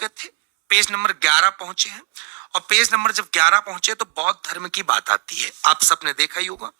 चुके थे, page number 11 पहुंचे हैं। और पेज नंबर जब 11 पहुंचे तो बौद्ध धर्म की बात आती है। आप सबने देखा ही होगा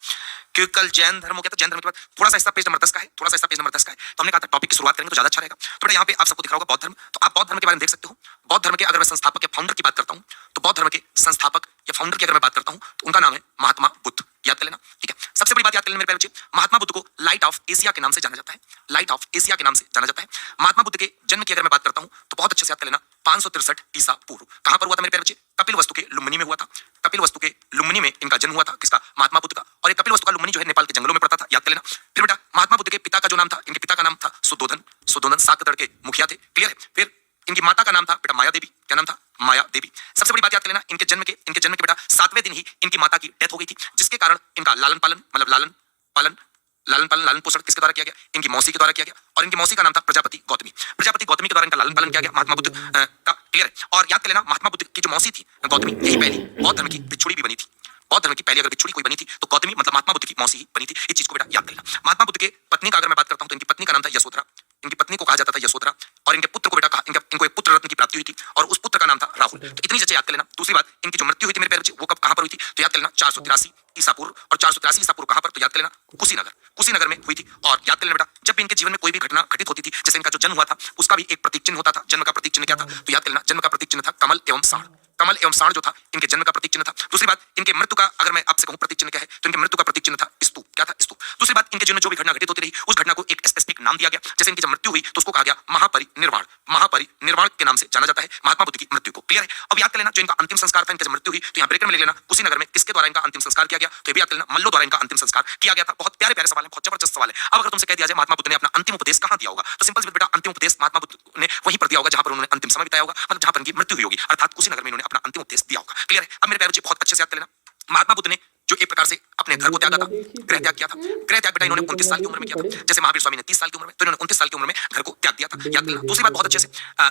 क्योंकि कल जैन धर्म हो गया था। जैन धर्म के बाद थोड़ा सा हिस्सा पेज नंबर 10 का है, थोड़ा सा हिस्सा पेज नंबर 10 का है। तो हमने कहा था टॉपिक की शुरुआत करेंगे तो ज्यादा अच्छा रहेगा। तो बेटा यहाँ पे आप सबको दिख रहा होगा बौद्ध धर्म। तो आप बौद्ध धर्म के बारे में देख सकते हो। बौद्ध धर्म के अगर मैं संस्थापक या फाउंडर की बात करता हूँ तो बौद्ध धर्म के संस्थापक या फाउंडर की अगर मैं बात करता हूँ तो उनका नाम है महात्मा बुद्ध। याद कर लेना, ठीक है। सबसे बड़ी बात याद कर लेना मेरे प्यारे बच्चे, महात्मा बुद्ध को लाइट ऑफ एशिया के नाम से जाना जाता है। लाइट ऑफ एशिया के नाम से जाना जाता है। महात्मा बुद्ध के जन्म की अगर मैं बात करता हूँ तो बहुत अच्छे से याद कर लेना, 563 ईसा पूर्व। कहां पर हुआ था मेरे प्यारे बच्चे? कपिल वस्तु के लुम्बिनी में हुआ था। कपिल वस्तु के लुम्बिनी में इनका जन्म हुआ था। किसका? महात्मा बुद्ध का। और ये कपिल वस्तु का लुम्बिनी जो है नेपाल के जंगलों में पड़ता था। याद कर लेना। फिर बेटा महात्मा बुद्ध के पिता का जो नाम था, इनके पिता का नाम था सुद्धोधन। सुद्धोधन शाक्यगढ़ के मुखिया थे। क्लियर है। फिर इनकी माता का नाम था बेटा माया देवी। क्या नाम था? माया देवी। सबसे बड़ी बात याद कर लेना, इनके जन्म के बेटा 7वें दिन ही इनकी माता की डेथ हो गई थी, जिसके कारण इनका लालन पालन मतलब लालन पोषण किसके द्वारा किया गया? इनकी मौसी के द्वारा किया गया। और इनकी मौसी का नाम था प्रजापति गौतमी। प्रजापति गौतमी के द्वारा इनका लालन पालन किया गया महात्मा बुद्ध का। क्लियर है। और याद कर लेना, महात्मा बुद्ध की जो मौसी थी गौतमी, यही पहली बौद्ध धर्म की बिछुड़ी भी बनी थी। बौद्ध धर्म की पहली अगर बिछुड़ी कोई बनी थी तो गौतमी मतलब महात्मा बुद्ध की मौसी ही बनी थी। इस चीज को बेटा याद कर लेना। महात्मा बुद्ध के पत्नी का अगर मैं बात करता हूं तो इनकी पत्नी का नाम था यशोधरा। इनकी पत्नी को कहा जाता था यशोधरा। और इनके पुत्र को बेटा कहा, इनको एक पुत्र रत्न की प्राप्ति हुई थी और उस पुत्र का नाम था राहुल। तो इतनी चीजें याद कर लेना। दूसरी बात, इनकी जो मृत्यु हुई थी मेरे प्यारे बच्चे, वो कब कहां पर हुई थी? तो याद कर लेना 483 ईसा पूर्व। और 483 ईसा पूर्व कहां पर? तो याद कर लेना कुशीनगर। कुशीनगर में हुई थी। और याद कर लेना बेटा, जब भी इनके जीवन में कोई भी घटना घटित होती थी, जैसे इनका जो जन्म हुआ था उसका भी एक प्रतीक चिन्ह होता था। जन्म का प्रतीक चिन्ह क्या था? तो याद कर लेना, जन्म का प्रतीक चिन्ह था कमल एवं साण। कमल एवं साण जो था इनके जन्म का प्रतीक चिन्ह था। दूसरी बात, इनके मृत्यु का अगर मैं आपसे कहूं प्रतीक चिन्ह क्या है, तो इनके मृत्यु का प्रतीक चिन्ह था स्तूप। क्या था? स्तूप। दूसरी बात, इनके जीवन में जो भी घटना घटित होती रही उस घटना को एक स्पेसिफिक नाम दिया गया। जैसे इनकी जब मृत्यु हुई तो उसको कहा गया महापरिनिर्वाण। महापरिनिर्वाण के नाम से जाना जाता है महात्मा बुद्ध की मृत्यु को। क्लियर है। अब याद कर लेना, जो इनका अंतिम संस्कार था, इनकी जब मृत्यु हुई तो यहाँ ब्रेकर में ले लेना कुशीनगर में किसके द्वारा इनका अंतिम संस्कार किया गया? तो ये भी याद कर लेना, मल्लो द्वारा इनका अंतिम संस्कार किया गया था। बहुत प्यारे प्यारे सवाल है, बहुत जबरदस्त सवाल है। अब अगर तुमसे कह दिया जाए महात्मा बुद्ध ने अपना अंतिम उपदेश कहां दिया होगा, तो सिंपल सी बेटा अंतिम उपदेश महात्मा बुद्ध ने वहीं पर दिया होगा जहां पर उन्होंने अंतिम समय बिताया होगा, मतलब जहां पर इनकी मृत्यु हुई होगी, अर्थात कुशीनगर में इन्होंने अपना अंतिम उपदेश दिया होगा। क्लियर है। अब मेरे प्यारे बच्चे बहुत अच्छे से याद कर लेना, महात्मा बुद्ध ने जो एक प्रकार से अपने घर को त्यागा था, गृह त्याग किया था। गृह त्याग बेटा इन्होंने 29 साल की उम्र में किया था। जैसे महावीर स्वामी ने 30 साल की उम्र में, तो इन्होंने 29 साल की उम्र में घर को त्याग दिया था। याद करना। दूसरी बात बहुत अच्छे से,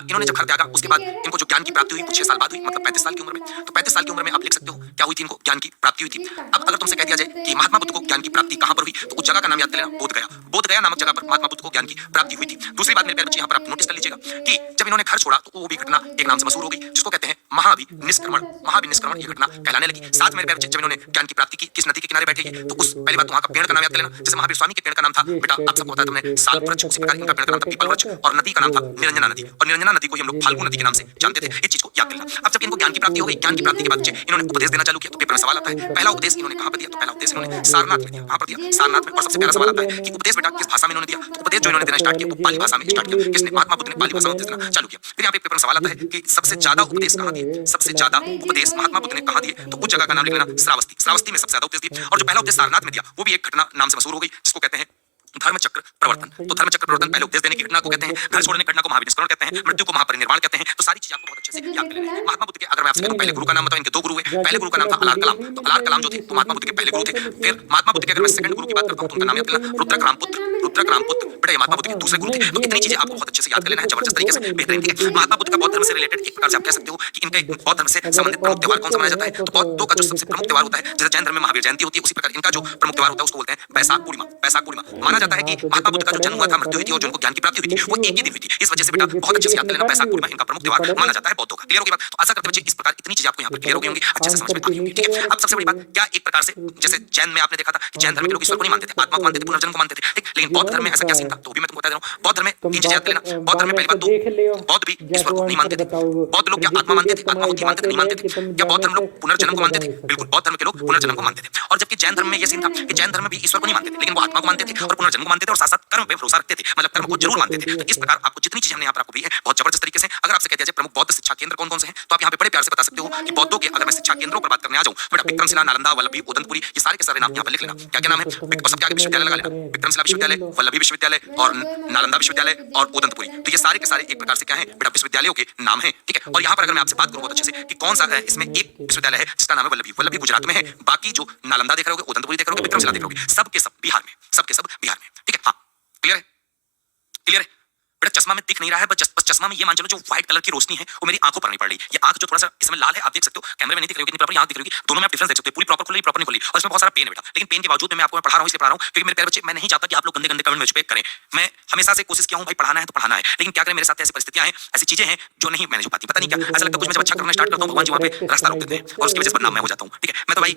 इन्होंने जब घर त्यागा उसके बाद इनको जो ज्ञान की प्राप्ति हुई वो 6 साल बाद हुई, मतलब 35 साल की उम्र में। तो 35 साल की उम्र में आप लिख सकते हो क्या हुई थी? इनको ज्ञान की प्राप्ति हुई थी। अब अगर तुमसे कह दिया जाए कि महात्मा बुद्ध को ज्ञान की प्राप्ति कहां पर हुई, तो उस जगह का नाम याद कर लेना, बोध गया। बोध गया नामक जगह पर महात्मा बुद्ध को ज्ञान की प्राप्ति हुई थी। दूसरी बात मेरे प्यारे बच्चे यहाँ पर आप नोटिस कर लीजिएगा कि जब इन्होंने घर छोड़ा तो वो भी घटना एक नाम से मशहूर हो गई, जिसको कहते हैं महाविनिष्क्रमण। महाविनिष्क्रमण ये घटना कहलाने लगी। साथ मेरे प्यारे बच्चे, जब इन्होंने ज्ञान की प्राप्ति की, किस नदी के किनारे बैठे ये, तो उस पहली बात वहां का पेड़ का नाम याद कर लेना। जैसे महावीर स्वामी के पेड़ का नाम था बेटा आप सबको पता है तुमने साल वृक्ष, उसी प्रकार इनका पेड़ का नाम था पीपल वृक्ष और नदी का नाम था निरंजना नदी। और निरंजना नदी को हम लोग फाल्गु नदी के नाम से जानते थे। इस चीज को याद कर लेना। अब जब इनको ज्ञान की प्राप्ति हो गई, ज्ञान की प्राप्ति के बाद इन्होंने उपदेश देना चालू किया। तो पेपर में सवाल आता है पहला उपदेश इन्होंने कहां पर दिया? तो पहला उपदेश इन्होंने सारनाथ में दिया। कहां पर दिया? सारनाथ में। और सबसे पहला सवाल आता है कि उपदेश बेटा किस भाषा में इन्होंने दिया? तो उपदेश जो इन्होंने देना स्टार्ट किया वो पाली भाषा में स्टार्ट किया। किसने? महात्मा बुद्ध ने पाली भाषा में उपदेश देना चालू किया। फिर यहाँ पे पेपर में सवाल आता है कि सबसे ज्यादा उपदेश कहां दिए? सबसे ज्यादा उपदेश महात्मा बुद्ध ने कहां दिए? तो उस जगह का नाम लिख लेना श्रावस्ती। श्रावस्ती में सबसे ज्यादा उपदेश दिए। और जो पहला उपदेश सारनाथ में दिया वो भी एक घटना नाम से मशहूर हो गई, जिसको कहते हैं धर्मचक्र प्रवर्तन। तो धर्मचक्र प्रवर्तन पहले उपदेश देने की घटना को कहते हैं, घर छोड़ने की घटना को महाविनिष्क्रमण कहते हैं, मृत्यु को महापरिनिर्वाण कहते हैं। तो सारी चीजें आपको बहुत अच्छे से याद कर लेनी है। महात्मा बुद्ध के अगर मैं आपसे कहूं पहले गुरु का नाम बताओ, इनके दो गुरु हुए। पहले गुरु का नाम था अलार कलाम। तो अलार कलाम जो थे तो महात्मा बुद्ध के पहले गुरु थे। फिर महात्मा बुद्ध के अगर मैं सेकंड गुरु की बात करता हूं तो उनका नाम याद करना रुद्रक रामपुत्र। रुद्रक रामपुत्र बेटा ये महात्मा बुद्ध के दूसरे गुरु थे। तो इतनी चीजें आपको बहुत अच्छे से याद कर लेना है, जबरदस्त तरीके से, बेहतरीन। ठीक है। महात्मा बुद्ध का बौद्ध धर्म से रिलेटेड एक प्रकार से आप कह सकते हो कि इनके बौद्ध धर्म से संबंधित प्रमुख त्योहार कौन सा मनाया जाता है? तो बौद्धों का जो सबसे प्रमुख त्योहार होता है, जैसे जैन धर्म में महावीर जयंती होती है, उसी प्रकार इनका जो प्रमुख त्योहार होता है उसको बोलते हैं बैसाख पूर्णिमा। बैसाख पूर्णिमा माना जाता है कि महात्मा बुद्ध का जो जन्म हुआ था, मृत्यु हुई थी और जो उनको ज्ञान की प्राप्ति हुई थी वो एक ही दिन हुई थी। इस वजह से बेटा बहुत अच्छे से याद कर लेना, बैसाख पूर्णिमा इनका प्रमुख त्योहार माना जाता है बौद्धों का। क्लियर हो गई बात? तो आशा करते बच्चे इस प्रकार इतनी चीजें आपको यहाँ पर क्लियर हो गई होंगी, अच्छे से समझ में आ गई होंगी। ठीक है। अब सबसे बड़ी बात क्या, एक प्रकार से जैसे जैन में आपने देखा था कि जैन धर्म के लोग ईश्वर को नहीं मानते थे, आत्मा को मानते थे, पुनर्जन्म को मानते थे। ठीक। लेकिन बौद्ध धर्म में ऐसा क्या सीन था? तो भी मैं तुमको बता दे रहा हूँ। बौद्ध धर्म में तीन चीजें याद कर लेना। बौद्ध धर्म में पहली बात तो बौद्ध भी ईश्वर को नहीं मानते थे। बौद्ध लोग क्या आत्मा मानते थे? आत्माहुति मानते थे? नहीं मानते थे। क्या बौद्ध धर्म लोग पुनर्जन्म को मानते थे? बिल्कुल, बौद्ध धर्म के लोग पुनर्जन्म को मानते थे। और जबकि जैन धर्म में यह सीन था कि जैन धर्म में भी ईश्वर को नहीं मानते थे, लेकिन वो आत्मा को मानते थे और पुनर्जन्म को मानते थे और साथ साथ कर्म पे भरोसा रखते थे, मतलब कर्म को जरूर मानते थे। तो इस प्रकार आपको जितनी चीजें हमने यहाँ पर आपको दी है बहुत जबरदस्त तरीके से। अगर आपसे कह दिया जाए प्रमुख बौद्ध शिक्षा केंद्र कौन कौन से हैं, तो आप यहाँ पे बड़े प्यार से बता सकते हो कि बौद्धों के अगर मैं शिक्षा केंद्रों पर बात करने आ जाऊं, बेटा विक्रमशिला, नालंदा, वल्लभी, उदनपुरी, ये सारे के सारे नाम यहाँ पर लिख लेना। क्या क्या नाम है? सबके आगे विश्वविद्यालय लगा लेना, विक्रमशिला विश्वविद्यालय, वल्लभी विश्वविद्यालय और नालंदा विश्वविद्यालय और उदनपुरी। तो ये सारे के सारे एक प्रकार से क्या है बेटा? विश्वविद्यालयों के नाम है। ठीक है। और यहाँ पर अगर मैं आपसे बात करूं बहुत अच्छे से कि कौन सा है, इसमें एक विश्वविद्यालय है जिसका नाम है वल्लभी। वल्लभी गुजरात में है, बाकी जो नालंदा देख रहे होगे, उदनपुरी देख रहे होगे, विक्रमशिला देख रहे होगे, सब के सब बिहार में, सब के सब बिहार में। ठीक है। हाँ, क्लियर है? क्लियर है? बेटा चश्मा में दिख नहीं रहा है, बस चश्मा में ये मान चलो जो व्हाइट कलर की रोशनी है वो मेरी आंखों पर नहीं पड़ रही। ये आंख जो थोड़ा सा इसमें लाल है, आप देख सकते हो, कैमरे में नहीं दिख रही होगी इतनी प्रॉपर, यहाँ दिख रही होगी, दोनों में आप डिफरेंस देख सकते हो, पूरी प्रॉपर खुल रही, प्रॉपर नहीं खुल रही, और इसमें बहुत सारा पेन है बेटा। लेकिन पेन के बावजूद मैं आपको पढ़ा रहा हूँ, इसलिए पढ़ा रहा हूँ क्योंकि मेरे प्यारे बच्चे, मैं नहीं चाहता कि आप लोग गंदे गंदे कमेंट मुझ पे करें। मैं हमेशा से कोशिश किया हूँ भाई, पढ़ाना है तो पढ़ाना है, लेकिन क्या करें, मेरे साथ ऐसी परिस्थितियां हैं, ऐसी चीजें हैं जो नहीं मैनेज हो पाती। पता नहीं क्या ऐसा लगता है, कुछ मैं जब अच्छा करना स्टार्ट करता हूँ भगवान जी वहाँ पे रास्ता रोक देते हैं और उसकी वजह से बदनाम मैं हो जाता हूँ। ठीक है, मैं तो भाई,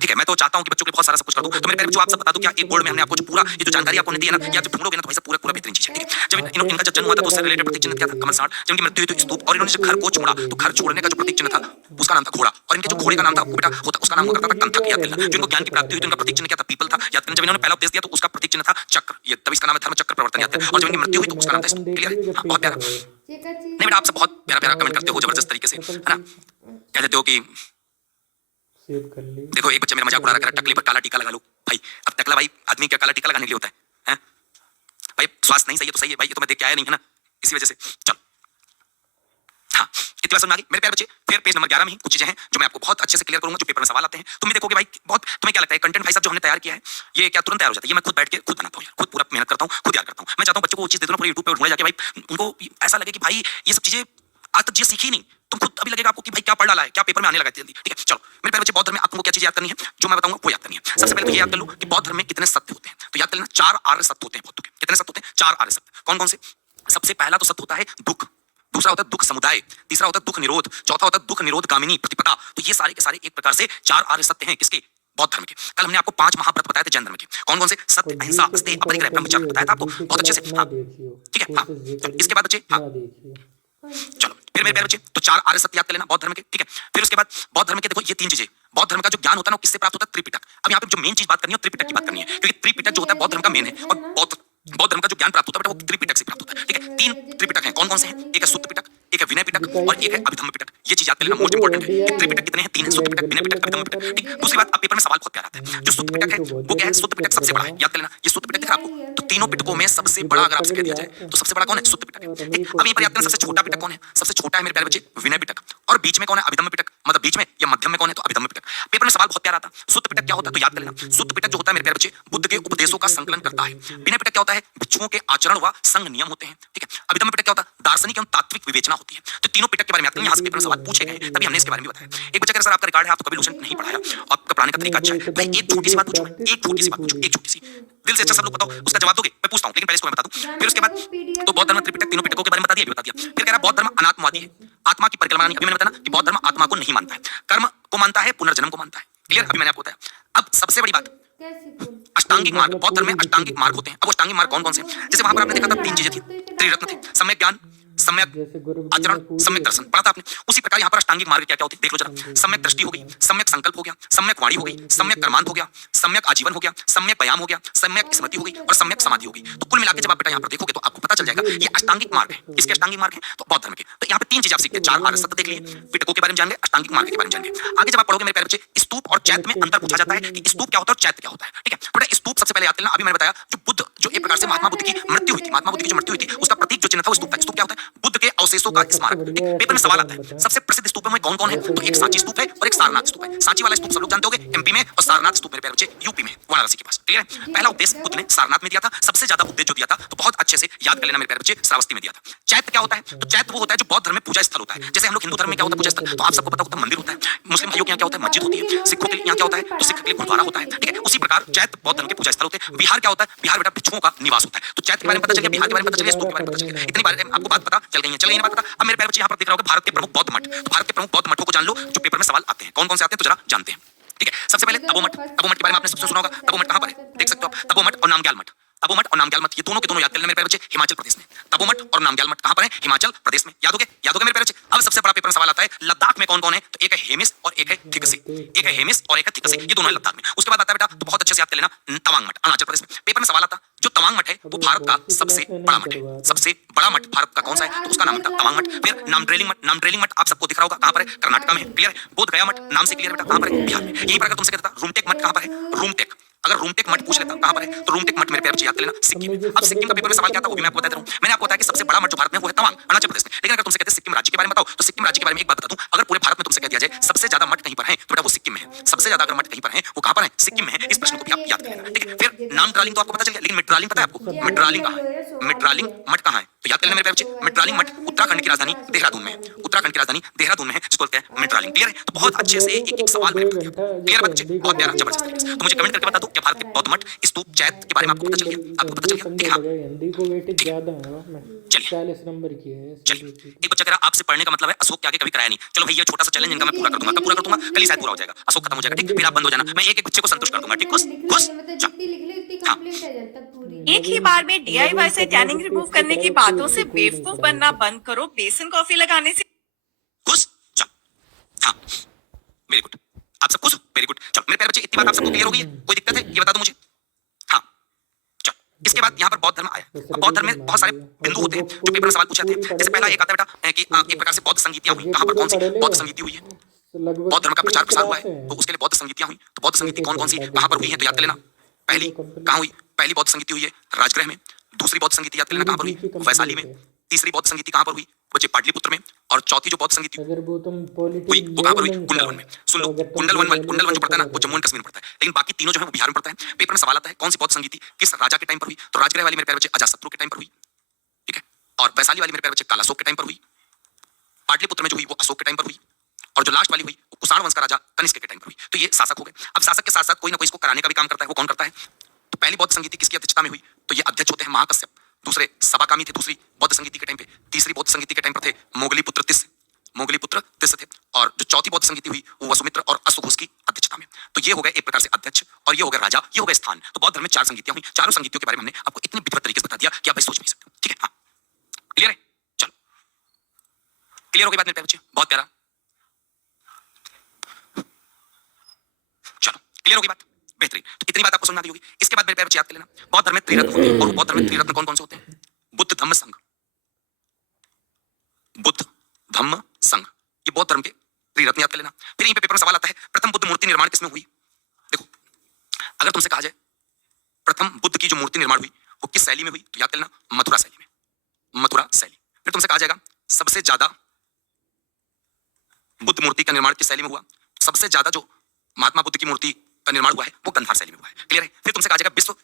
ठीक है, मैं तो चाहता हूं कि बच्चों के लिए बहुत सारा सब कुछ कर दूं। तो मेरे प्यारे बच्चों, आप सब बता दूं क्या, एक बोर्ड में हमने आपको जो पूरा ये जो जानकारी आपको दी है ना, ये आप जब ढूंढोगे ना तो भाई सब पूरा पूरा बेहतरीन चीज है। ठीक है, जब इनका जब जन्म हुआ था तो उससे रिलेटेड प्रतीक चिन्ह क्या था, कमल साठ। जब इनकी मृत्यु हुई तो स्तूप, और इन्होंने जब घर को छोड़ा तो घर छोड़ने का जो प्रतीक चिन्ह था उसका नाम था घोड़ा, और इनके जो घोड़े का नाम था वो बेटा होता, उसका नाम हुआ करता था कंथक। याद करना, जो इनको ज्ञान की प्राप्ति हुई तो इनका प्रतीक चिन्ह क्या था, पीपल था। याद करना, जब इन्होंने पहला उपदेश दिया तो उसका प्रतीक चिन्ह था चक्र, ये तब इसका नाम है धर्म चक्र प्रवर्तन। याद करना, और जब इनकी मृत्यु हुई तो उसका नाम था स्तूप। क्लियर है, बहुत प्यारा। नहीं बेटा, आप सब बहुत प्यारा प्यारा कमेंट करते हो जबरदस्त तरीके से, है ना। कह देते हो कि देखो, एक बच्चा मेरा मजाक उड़ा रहा है, टकले पर काला टीका लगा लो। भाई अब टकला भाई आदमी क्या काला टीका लगाने के लिए होता है? भाई स्वास्थ्य नहीं सही है तो सही है भाई, ये तो मैं देख के आया नहीं है ना, इसी वजह से। चल, हाँ, इतनी बात समझ आ गई मेरे प्यारे बच्चे। फिर पेज नंबर 11 में ही कुछ चीजें हैं जो मैं आपको बहुत अच्छे से क्लियर करूंगा, जो पेपर में सवाल आते हैं। तुम भी देखोगे भाई, बहुत तुम्हें क्या लगता है कंटेंट भाई साहब जो हमने तैयार किया है ये क्या तुरंत तैयार हो जाता है? ये मैं खुद बैठ के खुद बनाता हूँ यार, खुद पूरा मेहनत करता हूँ, खुद याद करता हूँ। मैं चाहता हूँ बच्चों को वो चीज दे दो ना पूरा यूट्यूब पे ढूंढे जाके, भाई उनको ऐसा लगे कि भाई ये सब चीजें आज तक ये सीखी नहीं, तुम खुद अभी लगेगा आपको कि भाई क्या पढ़ डाला है, क्या पेपर में आने लगा जल्दी। ठीक है, चलो मेरे प्यारे बच्चे, बौद्ध धर्म में आपको क्या चीज याद करनी है, जो मैं बताऊंगा वो याद करनी है। सबसे पहले तो ये याद कर लो कि बौद्ध धर्म में कितने सत्य होते हैं। तो याद कर लेना, 4 आर्य सत्य होते हैं बौद्ध के। कितने सत्य होते हैं? 4 आर्य सत्य। कौन कौन से? सबसे पहला तो सत्य होता है दुख, दूसरा होता है दुख समुदाय, तीसरा होता है दुख निरोध, चौथा होता है दुख निरोध गामिनी प्रतिपदा। तो ये सारे के सारे एक प्रकार से 4 आर्य सत्य हैं किसके? बौद्ध धर्म के। कल हमने आपको 5 महाव्रत बताए थे जैन धर्म के। कौन कौन से? सत्य, अहिंसा, अस्तेय, अपरिग्रह, ब्रह्मचर्य बताया था आपको बहुत अच्छे से। हाँ ठीक है, हाँ इसके बाद बच्चे, हाँ चलो फिर मेरे प्यारे बच्चे, तो 4 आर्य सत्य याद कर लेना बौद्ध धर्म के। ठीक है, फिर उसके बाद बौद्ध धर्म के देखो ये 3 चीजें। बौद्ध धर्म का जो ज्ञान होता है ना वो किससे प्राप्त होता है? त्रिपिटक। अब यहाँ पे जो मेन चीज बात करनी है त्रिपिटक की बात करनी है, क्योंकि त्रिपिटक जो होता है बौद्ध धर्म का मेन है, और बौद्ध धर्म का जो ज्ञान प्राप्त होता है वो त्रिपिटक से प्राप्त होता है। ठीक है, 3 त्रिपिटक हैं। कौन कौन से हैं? एक है सुत्त पिटक, एक है विनय पिटक और एक है अभिधम्म पिटक। ये चीज याद कर लेना, मोस्ट इंपोर्टेंट है कि त्रिपिटक कितने हैं? 3 हैं, सुत्त पिटक, विनय पिटक, अभिधम्म पिटक। ठीक, दूसरी बात, अब पेपर में सवाल बहुत प्यारा आता है, जो सुत्त पिटक है वो क्या है? सुत्त पिटक सबसे बड़ा है, याद कर लेना। ये सुत्त पिटक दिख रहा है आपको, तो तीनों पिटकों में सबसे बड़ा अगर आपसे कह दिया जाए तो सबसे बड़ा कौन है? सुत्त पिटक है। ठीक, अब ये पर याद करना सबसे छोटा पिटक कौन है? सबसे छोटा है मेरे प्यारे बच्चे विनय पिटक, और बीच में कौन है? अभिधम्म पिटक। मतलब बीच में या मध्यम में कौन है? तो अभिधम्म पिटक। पेपर में सवाल बहुत प्यारा आता है, सुत्त पिटक क्या होता है? तो याद कर लेना, सुत्त पिटक जो होता है मेरे प्यारे बच्चे बुद्ध के उपदेशों का संकलन करता है। विनय पिटक क्या होता है? भिक्षुओं के आचरण व संग नियम होते हैं। ठीक है, अभिधम्म पिटक क्या होता है? दार्शनिक एवं तात्विक विवेचना होती है। तो तीनों पिटक के बारे में याद करना, यहाँ से पेपर में सवाल पूछे गए तभी हमने इसके बारे में बताया। एक बच्चा कह रहा सर आपका रिकॉर्ड है, आप तो कभी लूसेंट नहीं पढ़ाया, आपका पढ़ाने का तरीका अच्छा है। भाई एक छोटी सी बात पूछूं, एक छोटी सी बात पूछूं, एक छोटी सी, दिल से अच्छा सब लोग बताओ, उसका जवाब दोगे? मैं पूछता हूं, लेकिन पहले इसको मैं बता दूं। फिर उसके बाद तो बौद्ध धर्म त्रिपिटक तीनों पिटकों के बारे में बता दिया, बता दिया। फिर कह रहा बौद्ध धर्म अनात्मवादी है, आत्मा की परिकल्पना नहीं। अभी मैंने बताया ना कि बौद्ध धर्म आत्मा को नहीं मानता है, कर्म को मानता है, पुनर्जन्म को मानता है। क्लियर, अभी मैंने आपको बताया। अब सबसे बड़ी बात, अष्टांगिक मार्ग। बौद्ध धर्म में अष्टांगिक मार्ग होते हैं। अब अष्टांगिक मार्ग कौन कौन से? जैसे वहां पर आपने देखा था 3 चीजें थी, त्रिरत्न थे, सम्यक ज्ञान, सम्यक आचरण, सम्यक दर्शन पढ़ा था आपने। उसी प्रकार यहाँ पर अष्टांगिक मार्ग क्या क्या होते हैं देख लो जरा। सम्यक दृष्टि हो गई, सम्यक संकल्प हो गया, सम्यक वाणी हो गई, सम्यक कर्मांत हो गया, सम्यक आजीवन हो गया, सम्यक व्यायाम हो गया, सम्यक स्मृति हो गई और सम्यक समाधि हो गई। तो कुल मिलाकर जब आप बेटा यहाँ पर देखोगे तो आपको पता चल जाएगा ये अष्टांगिक मार्ग है। किसके अष्टांगिक मार्ग है? तो बौद्ध धर्म के। तो यहाँ पे 3 चीजें आप सीखते हैं, 4 आर्य सत्य देख लिए, पिटकों के बारे में जान गए, अष्टांगिक मार्ग के बारे में जान गए। आगे जब आप पढ़ोगे मेरे प्यारे बच्चे, स्तूप और चैत्य में अंतर पूछा जाता है कि स्तूप क्या होता है और चैत्य क्या होता है। ठीक है, बेटा स्तूप सबसे पहले याद करना, अभी मैंने बताया जो बुद्ध जो एक प्रकार से महात्मा बुद्ध की मृत्यु हुई थी, महात्मा बुद्ध की जो मृत्यु हुई थी उसका प्रतीक जो चिन्ह था वो स्तूप था। स्तूप क्या होता है? बुद्ध के अवशेषों का स्मारक। पेपर में सवाल आता है सबसे प्रसिद्ध स्तूपों में कौन कौन है? तो एक सांची स्तूप है और एक सारनाथ स्तूप है। सांची वाला स्तूप सब लोग जानते होंगे एमपी में, और सारनाथ स्तूप मेरे प्यारे बच्चे यूपी में, वाराणसी के पास। क्लियर है? पहला उपदेश बुद्ध ने सारनाथ में दिया था, सबसे ज्यादा उपदेश जो दिया था तो बहुत अच्छे से याद कर लेना मेरे प्यारे बच्चे, श्रावस्ती में दिया था। चैत्य क्या होता है? तो चैत्य वो होता है जो बौद्ध धर्म में पूजा स्थल होता है। जैसे हम लोग हिंदू धर्म में क्या होता है पूजा स्थल, तो आप सबको पता होता है मंदिर होता है, मुस्लिम भाइयों के यहाँ क्या होता है? मस्जिद होती है, सिखों के लिए यहाँ क्या होता है? तो सिख के लिए गुरुद्वारा होता है। ठीक है, उसी प्रकार चैत्य बौद्ध धर्म के पूजा स्थल होते हैं। बिहार क्या होता है? बिहार बेटा भिक्षुओं का निवास होता है। तो चैत्य के बारे में पता चल गया, बिहार के बारे में पता चल गया, स्तूप के बारे में पता चल गया। इतनी बार आपको बात पता चल गई है, चल गई बात पता। अब मेरे प्यारे बच्चे यहाँ पर दिख रहा होगा भारत के प्रमुख बौद्ध मठ। तो भारत के प्रमुख बौद्ध मठों को जान लो जो पेपर में सवाल आते हैं। कौन कौन से आते हैं तो जरा जानते हैं। ठीक है, सबसे पहले तपोमठ। तपोमठ के बारे में आपने सबसे सुना होगा। तपोमठ कहां पर है देख सकते हो आप, तपोमठ और नामग्याल मठ। तपोमठ और नामग्याल मठ ये दोनों के दोनों याद कर लेना मेरे प्यारे बच्चे, हिमाचल प्रदेश में। तपोमठ और नामग्याल मठ कहां पर है? हिमाचल प्रदेश में। याद हो गए? याद हो गए मेरे प्यारे बच्चे। अब सबसे बड़ा पेपर में सवाल आता है लद्दाख में कौन कौन है? तो एक है हेमिस और एक है थिगसे। एक है हेमिस और एक है थिगसे, ये दोनों है लद्दाख में। उसके बाद आता है बेटा, तो बहुत अच्छे से याद कर लेना, तवांग मठ अरुणाचल प्रदेश में। पेपर में सवाल आता जो तवांग मठ है वो भारत का सबसे बड़ा मठ है। सबसे बड़ा मठ भारत का कौन सा है? तो उसका नाम है तवांग मठ। फिर नामड्रेलिंग मठ। नामड्रेलिंग मठ आप सबको दिख रहा होगा कहां पर है? कर्नाटक में है। क्लियर है? बोध गया मठ नाम से क्लियर बेटा कहां पर है? बिहार में। यहीं पर अगर तुमसे कहता रूमटेक मठ कहां पर है? रूमटेक, अगर रूमटेक मठ पूछ लेता कहां पर है? तो रूमटेक मठ मेरे प्यारे बच्चे याद कर लेना सिक्किम में। अब सिक्किम का पेपर में सवाल क्या था वो भी मैं आपको बता रहा हूं। मैंने आपको बताया कि सबसे बड़ा मठ जो भारत में वो है तवांग अरुणाचल प्रदेश में। लेकिन अगर तुमसे कहते सिक्किम राज्य के बारे में बताओ तो सिक्किम राज्य के बारे में एक बात बता दूं, अगर पूरे भारत में तुमसे कह दिया जाए सबसे ज्यादा मठ कहीं पर है तो बेटा वो सिक्किम में है। सबसे ज्यादा अगर मठ कहीं पर है वो कहां पर है? सिक्किम में है। इस प्रश्न को भी आप याद कर लेना। ठीक है, फिर नाम ड्रालिंग तो आपको पता चल गया, लेकिन मिट्रालिंग पता है आपको? मिट्रालिंग कहाँ है? मिट्रालिंग मठ कहाँ है? तो याद कर लेना मेरे प्यारे बच्चे, मिट्रालिंग मठ उत्तराखंड की राजधानी देहरादून में है। उत्तराखंड की राजधानी देहरादून में है, जिसको बोलते हैं मिट्रालिंग। क्लियर है? तो बहुत अच्छे से एक एक सवाल मैंने बता दिया। क्लियर है बच्चे? बहुत प्यारा, जबरदस्त तरीके से। तो मुझे कमेंट करके बता दो क्या भारत के बौद्ध मठ, स्तूप, चैत्य के बारे में आपको पता चल गया? आपको पता चल गया? ठीक है, हाँ। हिंदी को वेटेज ज्यादा है, चलिए 40 नंबर की है। चलिए, एक बच्चा कह रहा आपसे पढ़ने का मतलब है अशोक के आगे कभी कराया नहीं। चलो भाई, ये छोटा सा चैलेंज इनका मैं पूरा कर दूंगा। कब पूरा कर दूंगा? कल ही शायद पूरा हो जाएगा, अशोक खत्म हो जाएगा। ठीक, फिर आप बंद हो जाना, मैं एक एक बच्चे को संतुष्ट कर दूंगा। ठीक, खुश खुश। हाँ, एक ही बार में डीआईवाई से टैनिंग रिमूव करने की बातों से बेवकूफ बनना बंद करो। बेसन कॉफी लगाने से खुश। चलो, हाँ, वेरी गुड। आप सब खुश हो? Very good. चलो मेरे प्यारे बच्चे, इतनी बात आप सबको क्लियर हो गई है? कोई दिक्कत है ये बता दो मुझे। हाँ, चलो, इसके बाद यहाँ पर बौद्ध धर्म आया। अब बौद्ध धर्म में बहुत सारे बिंदु होते हैं जो पेपर में सवाल पूछे जाते हैं। जैसे पहला एक आता है बेटा कि एक प्रकार से बौद्ध संगीतियां हुई। कहाँ पर, कौन सी बौद्ध संगीति हुई है? बौद्ध धर्म का प्रचार प्रसार हुआ है, तो उसके लिए बौद्ध संगीतियां हुई। तो बौद्ध संगीति कौन कौन सी कहाँ पर हुई है? तो याद कर लेना। पहली कहाँ हुई? पहली बौद्ध संगीति हुई है राजगृह में। दूसरी बौद्ध संगीति याद कर लेना कहाँ पर हुई? वैशाली में। तीसरी बौद्ध संगीति कहाँ पर हुई बच्चे? पाटलिपुत्र में। और चौथी जो बौद्ध संगीति हुई वो कहाँ पर हुई? कुंडलवन में। सुन लो, कुंडलवन जो पड़ता है ना, वो जम्मू एंड कश्मीर में पड़ता है, लेकिन बाकी तीनों जो है वो बिहार में पड़ता है। पेपर में सवाल आता है कौन सी बौद्ध संगीति किस राजा के टाइम पर हुई? तो राजगृह वाली मेरे प्यारे बच्चे अजातशत्रु के टाइम पर हुई। ठीक है, और वैशाली वाली मेरे प्यारे बच्चे कालाशोक के टाइम पर हुई। पाटलिपुत्र में जो हुई वो अशोक के टाइम पर हुई। और जो लास्ट वाली हुई वो कुषाण वंश का राजा कनिष्क के टाइम पर हुई। तो ये शासक हो गए। अब शासक के साथ साथ कोई ना कोई इसको कराने का भी काम करता है। वो कौन करता है? तो पहली बौद्ध संगीति किसकी अध्यक्षता में हुई? तो ये अध्यक्ष होते हैं महाकश्यप। दूसरे सबाकामी थे दूसरी बौद्ध संगीति के टाइम पे। तीसरी बौद्ध संगीति के टाइम पर थे मोगलीपुत्र तिस्य थे। और जो चौथी बौद्ध संगीति हुई वो वसुमित्र और अश्वघोष की अध्यक्षता में। तो ये हो गए एक प्रकार से अध्यक्ष, और ये हो गया राजा, ये हो गया स्थान। तो बौद्ध धर्म में 4 संगीतियां हुई। चारों संगीतियों के बारे में हमने आपको इतने विधिवत तरीके से बता दिया कि आप भाई सोच नहीं सकते। ठीक है, हाँ, क्लियर है? चलो, क्लियर हो गई बात मेरे प्यारे बच्चे? बहुत प्यारा। चलो, क्लियर हो गई बात? बेहतरीन। तो इतनी बात आपको समझ आ गई होगी। इसके बाद मेरे प्यारे बच्चे याद कर लेना, बौद्ध धर्म में त्रिरत्न होते हैं। और बौद्ध धर्म में त्रिरत्न कौन कौन से होते हैं? बुद्ध धम्म संघ। बुद्ध धम्म संघ, ये बौद्ध धर्म के त्रिरत्न याद कर लेना। फिर यहीं पे पेपर में सवाल आता है प्रथम बुद्ध मूर्ति निर्माण किसमें हुई? देखो, अगर तुमसे कहा जाए प्रथम बुद्ध की जो मूर्ति निर्माण हुई वो किस शैली में हुई, तो याद कर लेना मथुरा शैली में। मथुरा शैली। फिर तुमसे कहा जाएगा सबसे ज्यादा बुद्ध मूर्ति का निर्माण किस शैली में हुआ? सबसे ज्यादा जो महात्मा बुद्ध की मूर्ति का निर्माण हुआ है वो गंधार शैली में हुआ है। क्लियर है? फिर तुमसे कहा जाएगा विश्व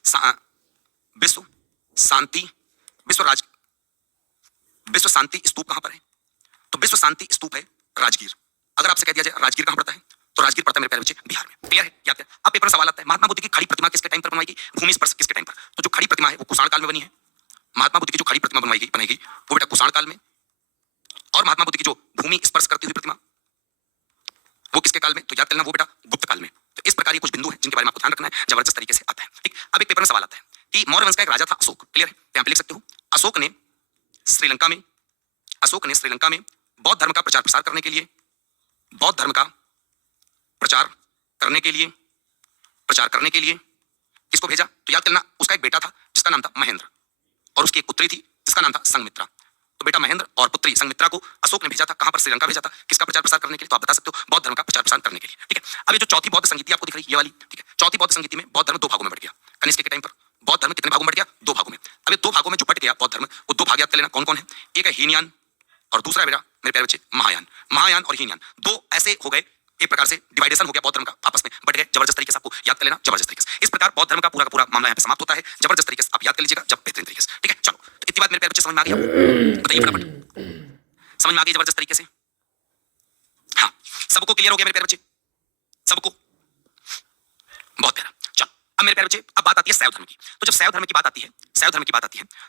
शांति स्तूप कहां पर है? तो विश्व शांति स्तूप है राजगीर। अगर आपसे कह दिया जाए राजगीर कहां पड़ता है, तो राजगीर पड़ता है मेरे प्यारे बच्चे बिहार में। क्लियर है? याद है? अब पेपर में सवाल आता है महात्मा बुद्ध की खड़ी प्रतिमा किसके टाइम पर बनवाई गई? भूमि स्पर्श किसके टाइम पर? तो जो खड़ी प्रतिमा है वो कुषाण काल में बनी है। महात्मा बुद्ध की जो खड़ी प्रतिमा बनाई गई वो बेटा कुषाण काल में। और महात्मा बुद्ध की जो भूमि स्पर्श करती हुई प्रतिमा वो किसके काल में? तो याद करना वो बेटा गुप्त काल में। तो इस प्रकार ये कुछ बिंदु हैं जिनके बारे में आपको ध्यान रखना है, जबरदस्त तरीके से आता है। ठीक, अब एक पेपर में सवाल आता है कि मौर्य वंश का एक राजा था अशोक। क्लियर है? यहाँ पे लिख सकते हो अशोक ने श्रीलंका में बौद्ध धर्म का प्रचार प्रसार करने के लिए किसको भेजा? तो याद करना उसका एक बेटा था जिसका नाम था महेंद्र, और उसकी एक पुत्री थी जिसका नाम था संघमित्रा। तो बेटा महेंद्र और पुत्री संघमित्रा को अशोक ने भेजा था। कहां पर? श्रीलंका भेजा था। किसका प्रचार प्रसार करने के लिए? तो आप बता सकते हो बौद्ध धर्म का प्रचार प्रसार करने के लिए। ठीक है, अब ये जो चौथी बौद्ध संगीति आपको दिख रही है ये वाली, ठीक है, चौथी बौद्ध संगीति में बौद्ध धर्म 2 भागों में बढ़ गया। कनिष्क के टाइम पर बौद्ध धर्म कितने भागों में बढ़ गया? 2 भागों में। अब ये 2 भागों में जो बढ़ गया बौद्ध धर्म, वो 2 भाग याद कर लेना कौन कौन है? एक है हीनयान और दूसरा बेटा मेरे प्यारे बच्चे महायान और हीनयान। 2 ऐसे हो गए, एक प्रकार से डिवाइडेशन हो गया बौद्ध धर्म का, आपस में बट गए। जबरदस्त तरीके से आपको याद कर लेना, जबरदस्त तरीके से। इस प्रकार बौद्ध धर्म का पूरा का पूरा मामला यहाँ पे समाप्त होता है। जबरदस्त तरीके से आप याद कर लीजिएगा, जब बेहतरीन तरीके से। ठीक है, चलो, तो इतनी बात मेरे प्यारे बच्चे समझ में आ गई आपको? बताइए फटाफट, समझ में आ गई जबरदस्त तरीके से? हाँ, सबको क्लियर हो गया मेरे प्यारे बच्चे? सबको? बहुत प्यारा। चलो, अब मेरे प्यारे बच्चे अब बात आती है शैव धर्म की। तो जब शैव धर्म की बात आती है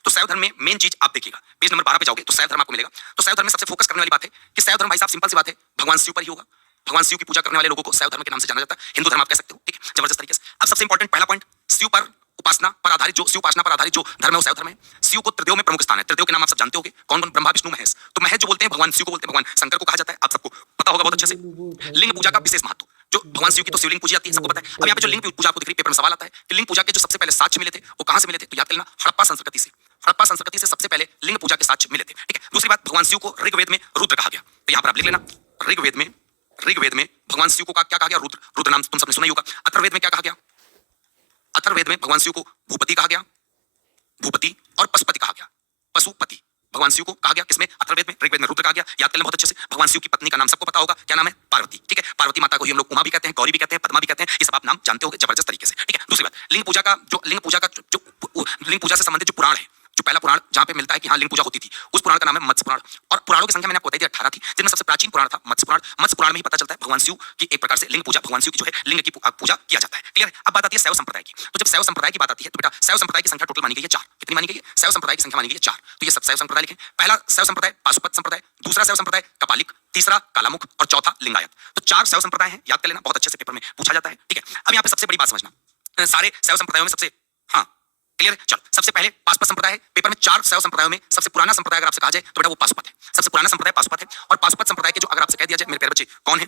तो शैव धर्म में मेन चीज आप देखिएगा, पेज नंबर 12 पे जाओगे तो शैव धर्म आपको मिलेगा। तो शैव धर्म में सबसे फोकस करने वाली बात है कि शैव धर्म भाई साहब सिंपल सी बात है, भगवान शिव पर ही होगा। भगवान शिव की पूजा करने वाले लोगों को शैव धर्म के नाम से जाना जाता है। हिंदू धर्म आप कह सकते हो। ठीक है, जबरदस्त तरीके से। अब सबसे इंपॉर्टेंट पहला पॉइंट, शिव पर उपासना पर आधारित जो धर्म है वो शैव धर्म है। शिव को त्रिदेव में प्रमुख स्थान है। त्रिदेव के नाम आप सब जानते होंगे, कौन कौन? ब्रह्मा विष्णु महेश। तो महेश जो बोलते हैं भगवान शिव को बोलते हैं, भगवान शंकर को कहा जाता है, आप सबको पता होगा बहुत अच्छे से। लिंग पूजा का विशेष महत्व, जो भगवान शिव की तो शिवलिंग पूजी जाती है, सबको पता है। अब यहाँ पे जो लिंग पूजा आपको दिख रही है, पेपर में सवाल आता है कि लिंग पूजा के जो सबसे पहले साक्ष्य मिले थे वो कहां से मिले थे? तो याद करना हड़प्पा संस्कृति से सबसे पहले लिंग पूजा के साक्ष्य मिले थे। ठीक है, दूसरी बात, भगवान शिव को ऋग्वेद में रुद्र कहा गया। तो यहाँ पर आप लिख लेना, ऋग्वेद में भगवान शिव को क्या कहा गया? रुद्र नाम तुम सबने सुना ही होगा। अथर्ववेद में क्या कहा गया? अथर्ववेद में भगवान शिव को भूपति कहा गया, भूपति, और पशुपति कहा गया, पशुपति। भगवान शिव को कहा गया किसमें? अथर्ववेद में, ऋग्वेद में रुद्र कहा गया। याद कर लें बहुत अच्छे से। भगवान शिव की पत्नी का नाम सबको पता होगा, क्या नाम है? पार्वती। ठीक है, पार्वती माता को ही हम लोग उमा भी कहते हैं, गौरी भी कहते हैं, पद्मा भी कहते हैं। ये सब आप नाम जानते होंगे जबरदस्त तरीके से। ठीक है, दूसरी बात, लिंग पूजा से संबंधित जो पुराण है, जो पहला पुराण जहां पे मिलता है कि हाँ लिंग पूजा होती थी, उस पुराण का नाम है मत्स्य पुराण। और पुराणों की संख्या मैंने आपको बताई थी 18 थी, जिनमें सबसे प्राचीन पुराण था मत्स्य पुराण। मत्स्य पुराण में ही पता चलता है भगवान शिव की एक प्रकार से लिंग पूजा, भगवान शिव की जो है लिंग की पूजा किया जाता है। क्लियर है? अब बात आती है शैव संप्रदाय की। तो जब शैव संप्रदाय की बात आती है तो बेटा शैव संप्रदाय की संख्या टोटल मानी गई है 4। कितनी मानी गई है? शैव संप्रदाय की संख्या मानी गई है 4। तो ये सब शैव संप्रदाय लिखे। पहला शैव संप्रदाय पाशुपत संप्रदाय, दूसरा शैव संप्रदाय कपालिक, तीसरा कालामुख और चौथा लिंगायत। तो 4 शैव संप्रदाय हैं, याद कर लेना, बहुत अच्छे से पेपर में पूछा जाता है। ठीक है, अब यहाँ पे सबसे बड़ी बात समझना, सारे शैव संप्रदायों में सबसे, हाँ क्लियर है? चलो, सबसे पहले पाशुपत संप्रदाय है। पेपर में 4 शैव संप्रदायों में सबसे पुराना संप्रदाय अगर आपसे कहा जाए तो बेटा वो पाशुपत है। सबसे पुराना संप्रदाय पाशुपत है। और पाशुपत संप्रदाय के जो अगर आपसे कह दिया जाए मेरे प्यारे बच्चे कौन है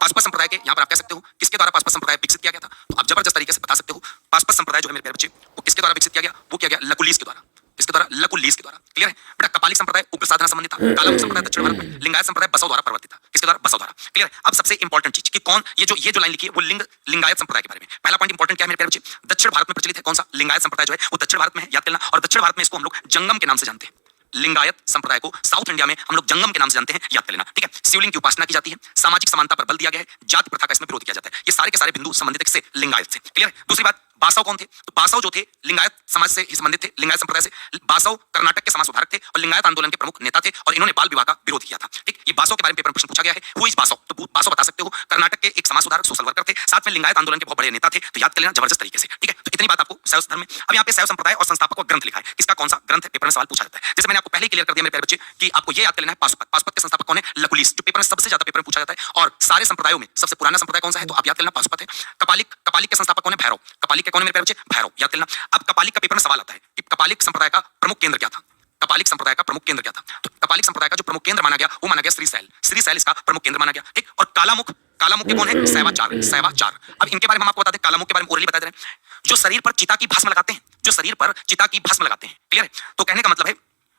पाशुपत संप्रदाय के, यहाँ पर आप कह सकते हो किसके द्वारा पाशुपत संप्रदाय विकसित किया गया था, तो आप जबरदस्त तरीके से बता सकते हो। पाशुपत संप्रदाय जो है मेरे प्यारे बच्चे वो किसके द्वारा विकसित किया गया? वो किया गया लकुलीस के द्वारा। किसके द्वारा? लकुलीस के द्वारा। क्लियर है बेटा? कपालिक संप्रदाय उग्र साधना संबंधित था, कालामुख संप्रदाय दक्षिण भारत में, लिंगायत संप्रदाय बसव द्वारा प्रवर्तित था। किसके द्वारा? बसव द्वारा। क्लियर है? अब सबसे इंपॉर्टेंट चीज कि कौन ये जो लाइन लिखी है वो लिंगायत संप्रदाय के बारे में। पहला पॉइंट इंपॉर्टेंट क्या है मेरे प्यारे बच्चे? दक्षिण भारत में प्रचलित है कौन सा? लिंगायत संप्रदाय जो है वो दक्षिण भारत में है, याद करना। और दक्षिण भारत में इसको हम लोग जंगम के नाम से जानते हैं। लिंगायत संप्रदाय को साउथ इंडिया में हम लोग जंगम के नाम से जानते हैं, याद कर लेना। ठीक है, शिवलिंग की उपासना की जाती है, सामाजिक समानता पर बल दिया गया है, जाति प्रथा का इसमें विरोध किया जाता है। ये सारे के सारे बिंदु संबंधित है किससे? लिंगायत से। क्लियर है? दूसरी बात, बासव कौन थे? तो बासव जो थे लिंगायत समाज से ही संबंधित थे, लिंगायत संप्रदाय से। बासव कर्नाटक के समाज सुधारक थे और लिंगायत आंदोलन के प्रमुख नेता थे और इन्होंने बाल विवाह का विरोध किया था। ठीक, ये बासव के बारे में पेपर में प्रश्न पूछा गया है। Who is Basava? तो बासव बता सकते हो, कर्नाटक के एक समाज सुधारक, सोशल वर्कर थे, साथ में लिंगायत आंदोलन के बहुत बड़े नेता थे। तो याद कर लेना जबरदस्त तरीके से। ठीक है, तो इतनी बात आपको शैव धर्म में। अब यहाँ पे शैव संप्रदाय और संस्थापक का ग्रंथ लिखा है, किसका कौन सा ग्रंथ है? पेपर में सवाल पूछा जाता है। जैसे मैंने आपको पहले क्लियर कर दिया मेरे प्यारे बच्चे कि आपको ये याद कर लेना है पाशुपत। पाशुपत के संस्थापक कौन है? लकुलीस, जो पेपर में सबसे ज्यादा पेपर में पूछा जाता है। और सारे संप्रदायों में सबसे पुराना संप्रदाय कौन सा है? तो आप याद कर लेना पाशुपत है। कपालिक के संस्थापक कौन है? भैरव। कपालिक के कौन है मेरे प्यारे बच्चे? भैरव, याद कर लेना। अब कपालिक का पेपर में सवाल आता है कि कपालिक संप्रदाय का प्रमुख केंद्र क्या था? कपालिक संप्रदाय का प्रमुख केंद्र क्या था? तो कपालिक संप्रदाय का जो प्रमुख केंद्र माना गया वो माना गया श्रीशैल। श्रीशैल इसका प्रमुख केंद्र माना गया। ठीक, और कालामुख के कौन है? शैवाचार्य। अब इनके बारे में हम आपको बता दें, कालामुख के बारे में ओरली बता दे रहे हैं, जो शरीर पर चिता की भस्म लगाते हैं, जो शरीर पर चिता की भस्म लगाते हैं। क्लियर है? तो कहने का मतलब है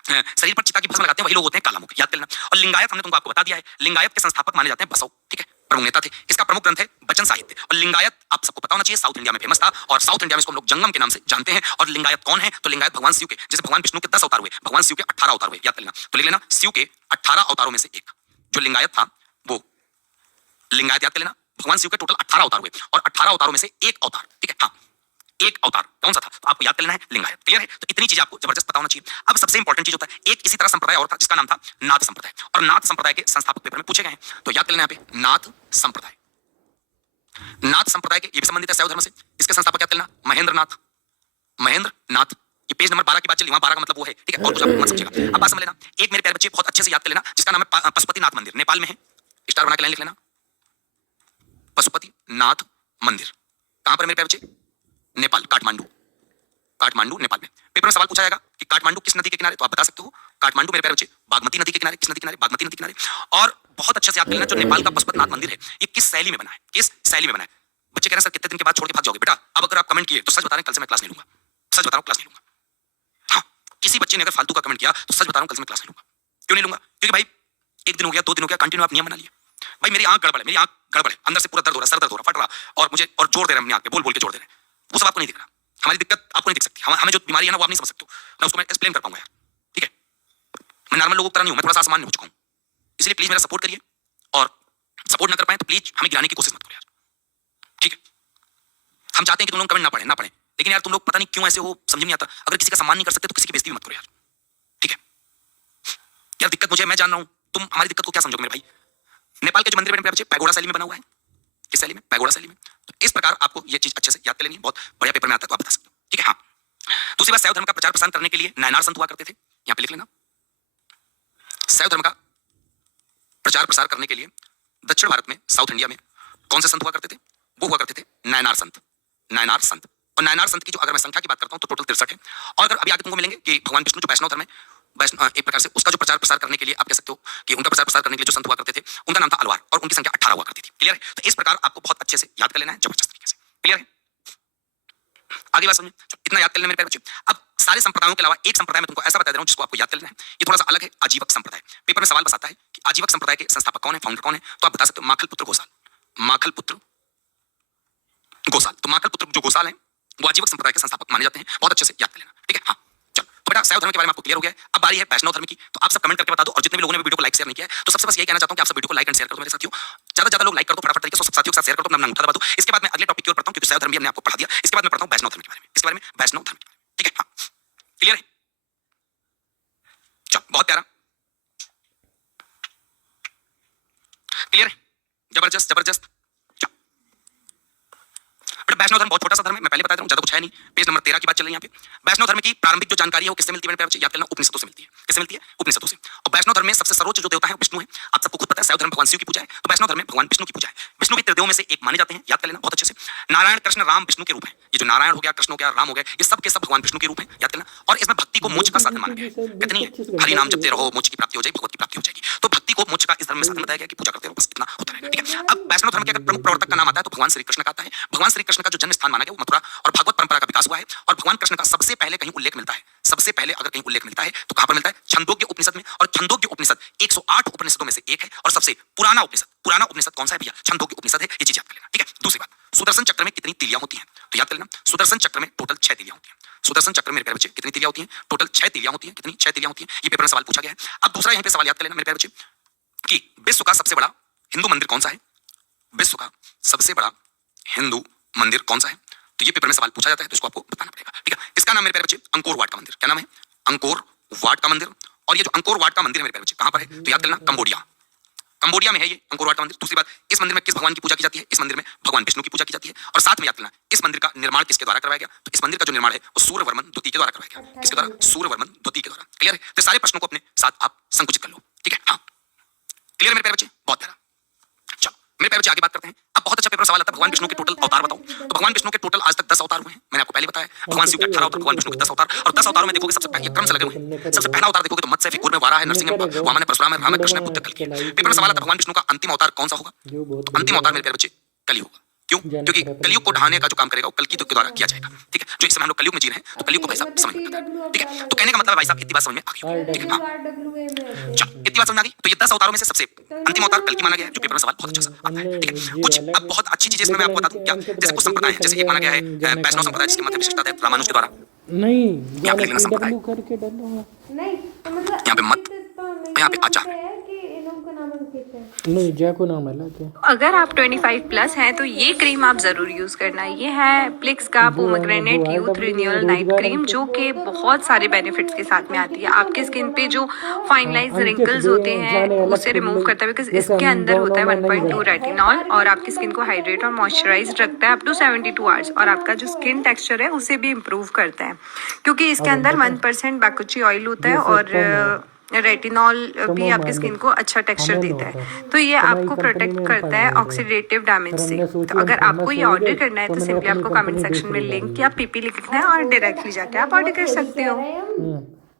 शरीर पर चिता की भस्म लगाते हैं वही लोग होते हैं कालामुख, याद कर लेना। और लिंगायत हमने तुमको आपको बता दिया है, लिंगायत के संस्थापक माने जाते हैं बसव। ठीक है, प्रमुख नेता थे। इसका प्रमुख ग्रंथ है वचन साहित्य। और लिंगायत आप सबको पता होना चाहिए साउथ इंडिया में फेमस था और साउथ इंडिया में इसको हम लोग जंगम के नाम से जानते हैं। और लिंगायत कौन है? तो लिंगायत भगवान शिव के, जैसे भगवान विष्णु के 10 अवतार हुए, भगवान शिव के 18 अवतार हुए, याद कर लेना। तो लिख लेना शिव के 18 अवतारों में से एक जो लिंगायत था वो लिंगायत, याद कर लेना। भगवान शिव के टोटल 18 अवतार हुए और 18 अवतारों में से एक अवतार, ठीक है, हाँ एक अवतार कौन सा था? तो आपको याद कर लेना है लिंगायत। क्लियर है? तो इतनी चीज आपको जबरदस्त पता होना चाहिए। अब सबसे इंपॉर्टेंट चीज होता है, एक इसी तरह संप्रदाय और था जिसका नाम था नाथ संप्रदाय। और नाथ संप्रदाय के संस्थापक पेपर में पूछे गए हैं, तो याद कर लेना यहाँ पे नाथ संप्रदाय। नाथ संप्रदाय के ये भी संबंधित है शैव धर्म से। इसके संस्थापक याद कर लेना महेंद्र नाथ। ये पेज नंबर 12 की बात चली, वहां 12 का मतलब वो है। ठीक है, और कुछ आप मत समझिएगा। अब बात समझ लेना, एक मेरे प्यारे बच्चे बहुत अच्छे से याद कर लेना, जिसका नाम है पशुपतिनाथ मंदिर, नेपाल में है। स्टार बना के लाइन लिख लेना, पशुपतिनाथ मंदिर कहां पर मेरे प्यारे बच्चे? नेपाल, काठमांडू नेपाल में। पेपर में सवाल पूछा जाएगा कि काठमांडू किस नदी के किनारे? तो आप बता सकते हो काठमांडू मेरे प्यारे बच्चे बागमती नदी के किनारे। किस नदी किनारे? बागमती नदी किनारे। और बहुत अच्छे से याद कर लेना, जो नेपाल का पशुपतिनाथ मंदिर है ये किस शैली में बना है? किस शैली में बना है? बच्चे कह रहे हैं सर कितने दिन के बाद छोड़ के भाग जाओगे? बेटा अब अगर आप कमेंट किए तो सच बता रहे हैं कल से मैं क्लास नहीं लूंगा। सच बता रहा हूं क्लास नहीं लूंगा। हाँ, किसी बच्चे ने अगर फालतू का कमेंट किया तो सच बता रहा हूं कल से मैं क्लास नहीं लूंगा। क्यों नहीं लूंगा? क्योंकि भाई एक दिन हो गया, 2 दिन हो गया, कंटिन्यू आप नियम बना लिए। भाई मेरी आंख गड़बड़ है, अंदर से पूरा दर्द हो रहा है, सर दर्द हो रहा, फट रहा, और मुझे और जोर दे रहे हैं अपनी आंख पे, बोल के जोर दे रहे हैं। वो सब आपको नहीं दिख रहा। हमारी दिक्कत आपको नहीं दिख सकती। हमें जो बीमारी है ना वो आप नहीं समझ सकते हो, ना उसको मैं एक्सप्लेन कर पाऊंगा यार। ठीक है, मैं नॉर्मल लोगों की तरह नहीं हूं, मैं थोड़ा सा आसान हो चुका हूं। इसलिए प्लीज मेरा सपोर्ट करिए, और सपोर्ट ना कर पाए तो प्लीज हमें गिराने की कोशिश मत करो यार। ठीक है, हम चाहते हैं कि तुम लोग कमेंट ना पढ़े, लेकिन यार तुम लोग पता नहीं क्यों ऐसे हो, समझ नहीं आता। अगर किसी का सम्मान नहीं कर सकते तो किसी की बेइज्जती भी मत करो यार। ठीक है यार, दिक्कत मुझे, मैं जान रहा हूं, तुम हमारी दिक्कत को क्या समझोगे मेरे भाई। नेपाल के जो मंदिर बच्चे पैगोडा शैली में बना हुआ है। किस शैली में? पैगोडा शैली में। तो इस प्रकार आपको ये चीज अच्छे से याद कर लेनी है, बहुत बढ़िया पेपर में आता है तो आप बता सकते हो। ठीक है, हाँ। दूसरी बात, शैव धर्म का प्रचार प्रसार करने के लिए नायनार संत हुआ करते थे, यहाँ पे लिख लेना। शैव धर्म का प्रचार प्रसार करने के लिए दक्षिण भारत में, साउथ इंडिया में कौन से संत हुआ करते थे? वो हुआ करते थे नायनार संत। और नायनार संत की जो अगर मैं संख्या की बात करता हूं तो टोटल 63 है। और अगर अभी आगे तुमको मिलेंगे कि भगवान विष्णु जो वैष्णव धर्म है, एक प्रकार से उसका जो प्रचार प्रसार करने के लिए आप कह सकते हो कि उनका प्रचार प्रसार करने के लिए जो संत हुआ करते थे उनका नाम था अलवार, और उनकी संख्या 18 हुआ करती थी। क्लियर है? तो इस प्रकार आपको बहुत अच्छे से याद कर लेना है, जबरदस्त तरीके से। क्लियर है? आगे बात समझे, इतना याद कर लेना मेरे प्यारे बच्चे। अब सारे संप्रदायों के अलावा एक संप्रदाय में तुमको ऐसा बता दे रहा हूं जिसको आपको याद कर लेना है। ये थोड़ा सा अलग है, आजीवक संप्रदाय। पेपर में सवाल बसाता है कि आजीवक संप्रदाय के संस्थापक कौन है, फाउंडर कौन है? तो आप बता सकते हो माखल पुत्र गोसाल। तो माखल पुत्र जो गोसाल है वो आजीवक संप्रदाय के संस्थापक माने जाते हैं। बहुत अच्छे से याद कर लेना। ठीक है, हाँ। चलो तो बेटा शैव धर्म के बारे में आपको क्लियर हो गया है। अब बारी है वैष्णव धर्म की। तो आप सब कमेंट करके बता दो, और जितने भी लोगों ने वीडियो को लाइक शेयर नहीं किया है तो सबसे बस यही कहना चाहता हूं कि आप सब वीडियो को लाइक एंड शेयर कर दो मेरे साथियों। ज्यादा लोग लाइक कर दो फटाफट तरीके से, सब साथियों के साथ शेयर कर दो, अपना अंगूठा दबा दो। इसके बाद मैं अगले टॉपिक की ओर पढ़ता हूं, क्योंकि शैव धर्म भी हमने आपको पढ़ा दिया। इसके बाद मैं पढ़ता हूं वैष्णव धर्म के बारे में, इसके बारे में वैष्णव धर्म के बारे में। ठीक है, हाँ क्लियर है? चलो बहुत प्यारा, क्लियर है, जबरदस्त जबरदस्त। वैष्णव धर्म बहुत छोटा सा धर्म है, मैं पहले बता दूं, ज्यादा कुछ है नहीं। पेज नंबर 13 की बात चल रही है यहाँ पे। वैष्णव धर्म की प्रारंभिक जो जानकारी है वो किससे मिलती है मेरे प्यारे बच्चे? याद करना, उपनिषदों से मिलती है। किससे मिलती है? उपनिषदों से। और वैष्णव धर्म में सबसे सर्वोच्च जो देवता है विष्णु है। आप सबको खुद पता है शैव धर्म भगवान शिव की पूजा है, तो वैष्णव धर्म में भगवान विष्णु की पूजा है। विष्णु के त्रिदेवों में से एक माने जाते हैं, याद कर लेना बहुत अच्छे से। नारायण, कृष्ण, राम, विष्णु के रूप है। ये जो नारायण हो गया, कृष्ण हो गया, राम हो गया, ये सब के सब भगवान विष्णु के रूप है, याद करना। और इसमें भक्ति को मोक्ष का साधन माना गया है। कहते नहीं है हरि नाम जपते रहो मोक्ष की प्राप्ति हो जाएगी, भगवत की प्राप्ति हो जाएगी। तो भक्ति को मोक्ष का इस धर्म में साधन बताया गया कि पूजा करते रहो, बस इतना होता रहेगा। ठीक है, अब वैष्णव धर्म के अगर प्रमुख प्रवर्तक का नाम आता है तो भगवान श्री कृष्ण का आता है। भगवान श्री कृष्ण का जो जन्म स्थान माना गया वो मथुरा और भागवत परंपरा का विकास हुआ है। और भगवान कृष्ण का सबसे पहले कहीं उल्लेख मिलता है, सबसे पहले अगर कहीं उल्लेख मिलता है तो कहां पर मिलता है? छंदोग्य उपनिषद में। और छंदोग्य उपनिषद 108 उपनिषदों में से एक है और सबसे पुराना उपनिषद कौन सा है भैया? छंदोग्य उपनिषद है, ये चीज याद कर लेना। ठीक है, दूसरी बात, सुदर्शन चक्र में कितनी तीलियां होती हैं? तो याद कर लेना, सुदर्शन चक्र में टोटल 6 तीलियां होती हैं। सुदर्शन चक्र में मेरे प्यारे बच्चे कितनी तीलियां होती हैं? टोटल 6 तीलियां होती हैं। कितनी? 6 तीलियां होती हैं। ये पेपर में सवाल पूछा गया है। अब दूसरा यहीं पे सवाल याद कर लेना मेरे प्यारे बच्चे कि विश्व का सबसे बड़ा हिंदू मंदिर कौन सा है? विश्व का सबसे बड़ा हिंदू मंदिर कौन सा है? तो ये पेपर में सवाल पूछा जाता है, तो इसको आपको बताना पड़ेगा। ठीक है, इसका नाम मेरे प्यारे बच्चे अंकोर वाट का मंदिर। क्या नाम है? अंकोर वाट का मंदिर। और ये जो अंकोर वाट का मंदिर है मेरे प्यारे बच्चे कहां पर है? तो याद करना, कंबोडिया में है ये अंकोर वाट का मंदिर। दूसरी बात, इस मंदिर में किस भगवान की पूजा की जाती है? इस मंदिर में भगवान विष्णु की पूजा की जाती है। और साथ में याद करना, इस मंदिर का निर्माण किसके द्वारा करवाया गया? तो इस मंदिर का जो निर्माण है वो सूर्यवर्मन द्वितीय के द्वारा करवाया गया। किसके द्वारा? सूर्यवर्मन द्वितीय के द्वारा। क्लियर है? तो सारे प्रश्नों को अपने साथ आप संकुचित कर लो। ठीक है, हाँ क्लियर मेरे प्यारे बच्चे, बहुत प्यारा। चलो मेरे प्यारे बच्चे आगे बात करते हैं। अब बहुत अच्छा पेपर सवाल आता है, भगवान विष्णु के टोटल अवतार बताओ। तो भगवान विष्णु के टोटल आज तक 10 अवतार हुए हैं, मैंने आपको पहले बताया। भगवान शिव के 18 अवतार, भगवान विष्णु के 10 अवतार। और 10 अवतारों में देखोगे सबसे पहले क्रम से लगे हुए हैं। सबसे पहला अवतार देखोगे तो मत्स्य, फिर कूर्म, वाराह है, नरसिंह, वामन है, परशुराम है, राम है, कृष्ण है, बुद्ध, कल्कि है। पेपर में सवाल आता है भगवान विष्णु का अंतिम अवतार कौन सा होगा? तो अंतिम अवतार मेरे प्यारे बच्चे कलि होगा। क्यों? क्योंकि कलयुग को ढहाने का जो काम करेगा वो कल्कि के द्वारा किया जाएगा। ठीक है, जो इस समय हम लोग कलयुग में जी रहे हैं तो कलयुग को भाई साहब समझ में आता है। ठीक है, तो कहने का मतलब है भाई साहब इतनी बात समझ में आ गई। ठीक है, हाँ चलो इतनी बात समझ आ गई। तो ये 10 अवतारों में से सबसे अंतिम अवतार कल्कि माना गया है, जो पेपर में सवाल बहुत अच्छा सा आता है। ठीक है, कुछ अब बहुत अच्छी चीजें इसमें मैं आपको बता दूं क्या? जैसे कुछ संप्रदाय है, जैसे एक माना गया है वैष्णव संप्रदाय जिसके मध्य विशिष्टता है रामानुज के द्वारा। नहीं, यहाँ पे लिखना संप्रदाय, करके डालो। नहीं तो मतलब यहाँ पे मत, यहाँ पे आचार। कि इन्हों का नाम अंकित है। नहीं, जय को नाम है लाके। अगर आप 25 प्लस हैं तो ये क्रीम आप ज़रूर यूज़ करना। ये है प्लिक्स का pomegranate youth renewal night cream, जो कि बहुत सारे बेनिफिट्स के साथ में आती है। आपके स्किन पे जो फाइनलाइज रिंकल्स होते हैं उसे रिमूव करता है, बिकॉज इसके अंदर होता है 1.2 रेटिनॉल और आपकी स्किन को हाइड्रेट और मॉइस्चराइज रखता है अप टू 72 आवर्स। और आपका जो स्किन टेक्सचर है उसे भी इम्प्रूव करता है, क्योंकि इसके अंदर 1% बैकुची ऑयल होता है और रेटिनॉल भी आपकी स्किन को अच्छा टेक्सचर देता है। तो ये आपको प्रोटेक्ट करता है ऑक्सीडेटिव डैमेज से। तो अगर आपको ये ऑर्डर करना है तो सिंपली आपको कमेंट सेक्शन में लिंक या पीपी लिखना है और डायरेक्टली जाके आप ऑर्डर कर सकते हो।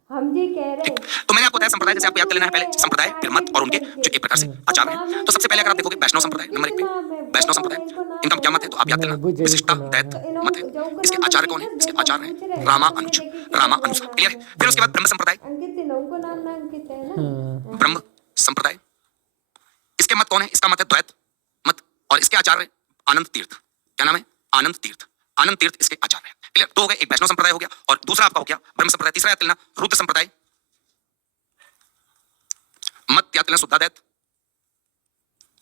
हम ये कह रहे हैं। तो मैंने आपको बताया संप्रदाय, जैसे आपको याद कर लेना है पहले संप्रदाय, फिर मत और उनके जो एक प्रकार से आचार हैं। तो सबसे पहले अगर आप देखोगे वैष्णव संप्रदाय नंबर 1 पे, वैष्णव संप्रदाय इनका क्या मत है? तो आप याद करना विशिष्टा दैत मत है। इसके आचार्य कौन है? इसके आचार्य हैं रामानुज, रामानुज। क्लियर है? फिर उसके बाद ब्रह्म संप्रदाय, अंकित इन्हों को नाम ना अंकित है ना। ब्रह्म संप्रदाय, इसके मत कौन है? इसका मत है द्वैत मत। और इसके आचार्य आनंद तीर्थ। क्या नाम है? आनंद तीर्थ। आनंद तीर्थ इसके आचार्य हैं। क्लियर? तो हो गए, एक वैष्णव संप्रदाय हो गया और दूसरा आपका हो गया ब्रह्म संप्रदाय। तीसरा याद करना रुद्र संप्रदाय, मत याद करना शुद्धादैत।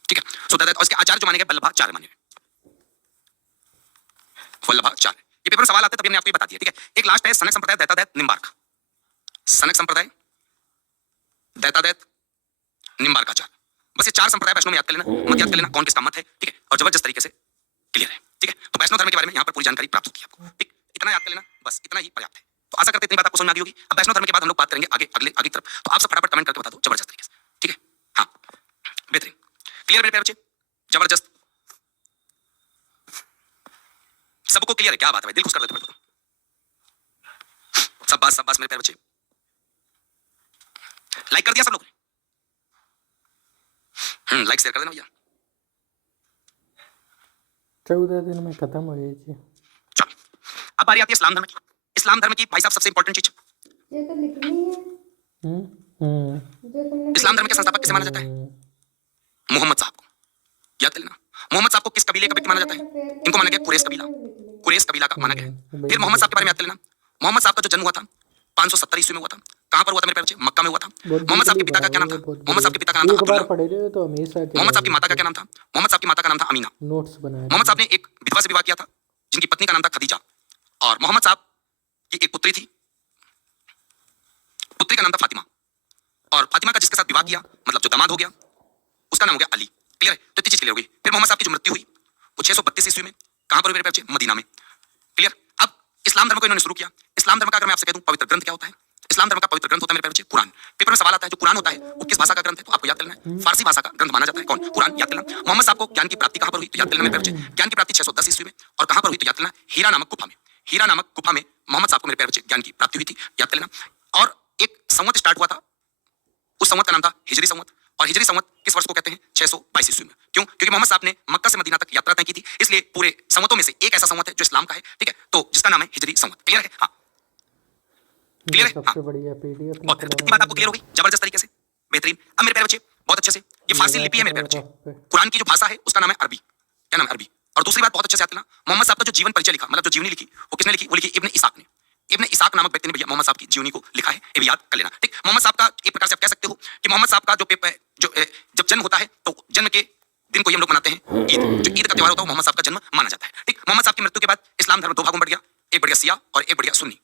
ठीक है, शुद्धादैत। और इसके आचार्य जो माने गए वल्लभाचार्य माने गए, वल्लभाचार्य। ये पेपर में सवाल आते हैं तभी मैंने आपको ये बता दिया। ठीक है, एक लास्ट है सनक संप्रदाय, दैतादैत, निम्बार्क। सनक संप्रदाय, दैतादैत, निम्बार्काचार्य। बस ये 4 संप्रदाय वैष्णव में याद कर लेना, मत याद कर लेना कौन किसका मत है। ठीक है, और जबरदस्त तरीके से क्लियर है। ठीक है, तो वैष्णव धर्म के बारे में यहाँ पर पूरी जानकारी प्राप्त होती है आपको। ठीक, इतना याद कर लेना, बस इतना ही पर्याप्त है। तो आशा करते इतनी बात आपको समझ में आ गई होगी। अब वैष्णव धर्म के बाद हम लोग बात करेंगे आगे आगे तरफ। तो आप सब फटाफट कमेंट करके बता दो जबरदस्त तरीके से। ठीक है, हाँ बेहतरीन, क्लियर मेरे प्यारे बच्चे, जबरदस्त। सबको क्लियर है? क्या बात है भाई, दिल खुश कर देते हो। सब बात मेरे प्यारे बच्चे। लाइक कर दिया सब लोग? लाइक शेयर कर देना भैया। 14 दिन में खत्म हो गई थी। चलो अब बारी आती है इस्लाम धर्म की। इस्लाम धर्म की भाई साहब सबसे इंपॉर्टेंट चीज, ये तो लिखनी है। जो तुमने इस्लाम धर्म के संस्थापक किसे माना जाता है? मोहम्मद साहब को। याद कर लेना, मोहम्मद साहब को किस कबीले का व्यक्ति माना जाता है? इनको माना गया कुरैश कबीला, कुरैश कबीला का माना गया है। फिर मोहम्मद साहब के बारे में याद कर लेना, मोहम्मद साहब का जो जन्म हुआ था 570 ईस्वी में हुआ था। कहां पर हुआ था मेरे प्यारे बच्चे? मक्का में हुआ था। मोहम्मद साहब के पिता का क्या नाम था? मोहम्मद साहब के पिता का नाम था एक बार अब्दुल्ला। पढ़े रहे हो तो हमेशा के मोहम्मद साहब की माता का क्या नाम था? मोहम्मद साहब की माता का नाम था अमीना। नोट्स बनाए मोहम्मद साहब ने एक विधवा से विवाह किया था जिनकी पत्नी का नाम था खदीजा, और मोहम्मद साहब की एक पुत्री थी, पुत्री का नाम था फातिमा, और फातिमा का जिसके साथ विवाह किया मतलब जो दामाद हो गया उसका नाम हो गया अली। क्लियर है? तो इतनी चीज क्लियर होगी। फिर मोहम्मद साहब की जो मृत्यु हुई वो 632 ईस्वी में कहां पर हुई मेरे प्यारे बच्चे? मदीना में। क्लियर? अब इस्लाम धर्म को इन्होंने शुरू किया। इस्लाम धर्म का अगर मैं आपसे कह दूं पवित्र ग्रंथ क्या होता है? इस्लाम धर्म का पवित्र ग्रंथ होता है मेरे प्यारे बच्चे कुरान। पेपर में सवाल आता है जो कुरान होता है वो किस भाषा का ग्रंथ है? तो आपको याद करना है फारसी भाषा का ग्रंथ माना जाता है। कौन? कुरान। याद करना। मोहम्मद साहब को ज्ञान की प्राप्ति कहां पर हुई? तो याद करना मेरे प्यारे बच्चे ज्ञान की प्राप्ति 610 ईस्वी में, और कहां पर हुई? तो याद करना हीरा नामक गुफा में। हीरा नामक गुफा में मोहम्मद साहब को मेरे प्यारे बच्चे ज्ञान की प्राप्ति हुई थी। याद कर लेना। और एक संवत स्टार्ट हुआ था, उस संवत का नाम था हिजरी संवत, और हिजरी संवत किस वर्ष को कहते हैं? 622 ईस्वी में। क्यों? क्योंकि मोहम्मद साहब ने मक्का से मदीना तक यात्रा तय की थी, इसलिए पूरे संवतों में से एक ऐसा संवत है जो इस्लाम का है। ठीक है, तो जिसका नाम है हिजरी संवत। क्लियर है? हाँ, क्लियर है? हाँ, सबसे बढ़िया पीडीएफ बहुत इतनी बात आपको क्लियर हो गई जबरदस्त तरीके से, बेहतरीन। अब मेरे प्यारे बच्चे बहुत अच्छे से, ये फारसी लिपि है मेरे प्यारे बच्चे। कुरान की जो भाषा है उसका नाम है अरबी। क्या नाम है? अरबी। और दूसरी बात बहुत अच्छे से याद करना, मोहम्मद साहब का जो जीवन परिचय लिखा, मतलब जो जीवनी लिखी, वो किसने लिखी? वो लिखी इब्न इसाक ने। इब्न इसाक नामक व्यक्ति ने भैया मोहम्मद साहब की जीवनी को लिखा है, ये भी याद कर लेना। ठीक, मोहम्मद साहब का एक प्रकार से आप कह सकते हो कि मोहम्मद साहब का जो पेपर जो जब जन्म होता है तो जन्म के दिन को ही हम लोग मनाते हैं ईद। जो ईद का त्योहार होता है वो मोहम्मद साहब का जन्म माना जाता है। ठीक, मोहम्मद साहब की मृत्यु के बाद इस्लाम धर्म दो भागों में बढ़ गया, एक बढ़ गया शिया और एक बढ़ गया सुन्नी।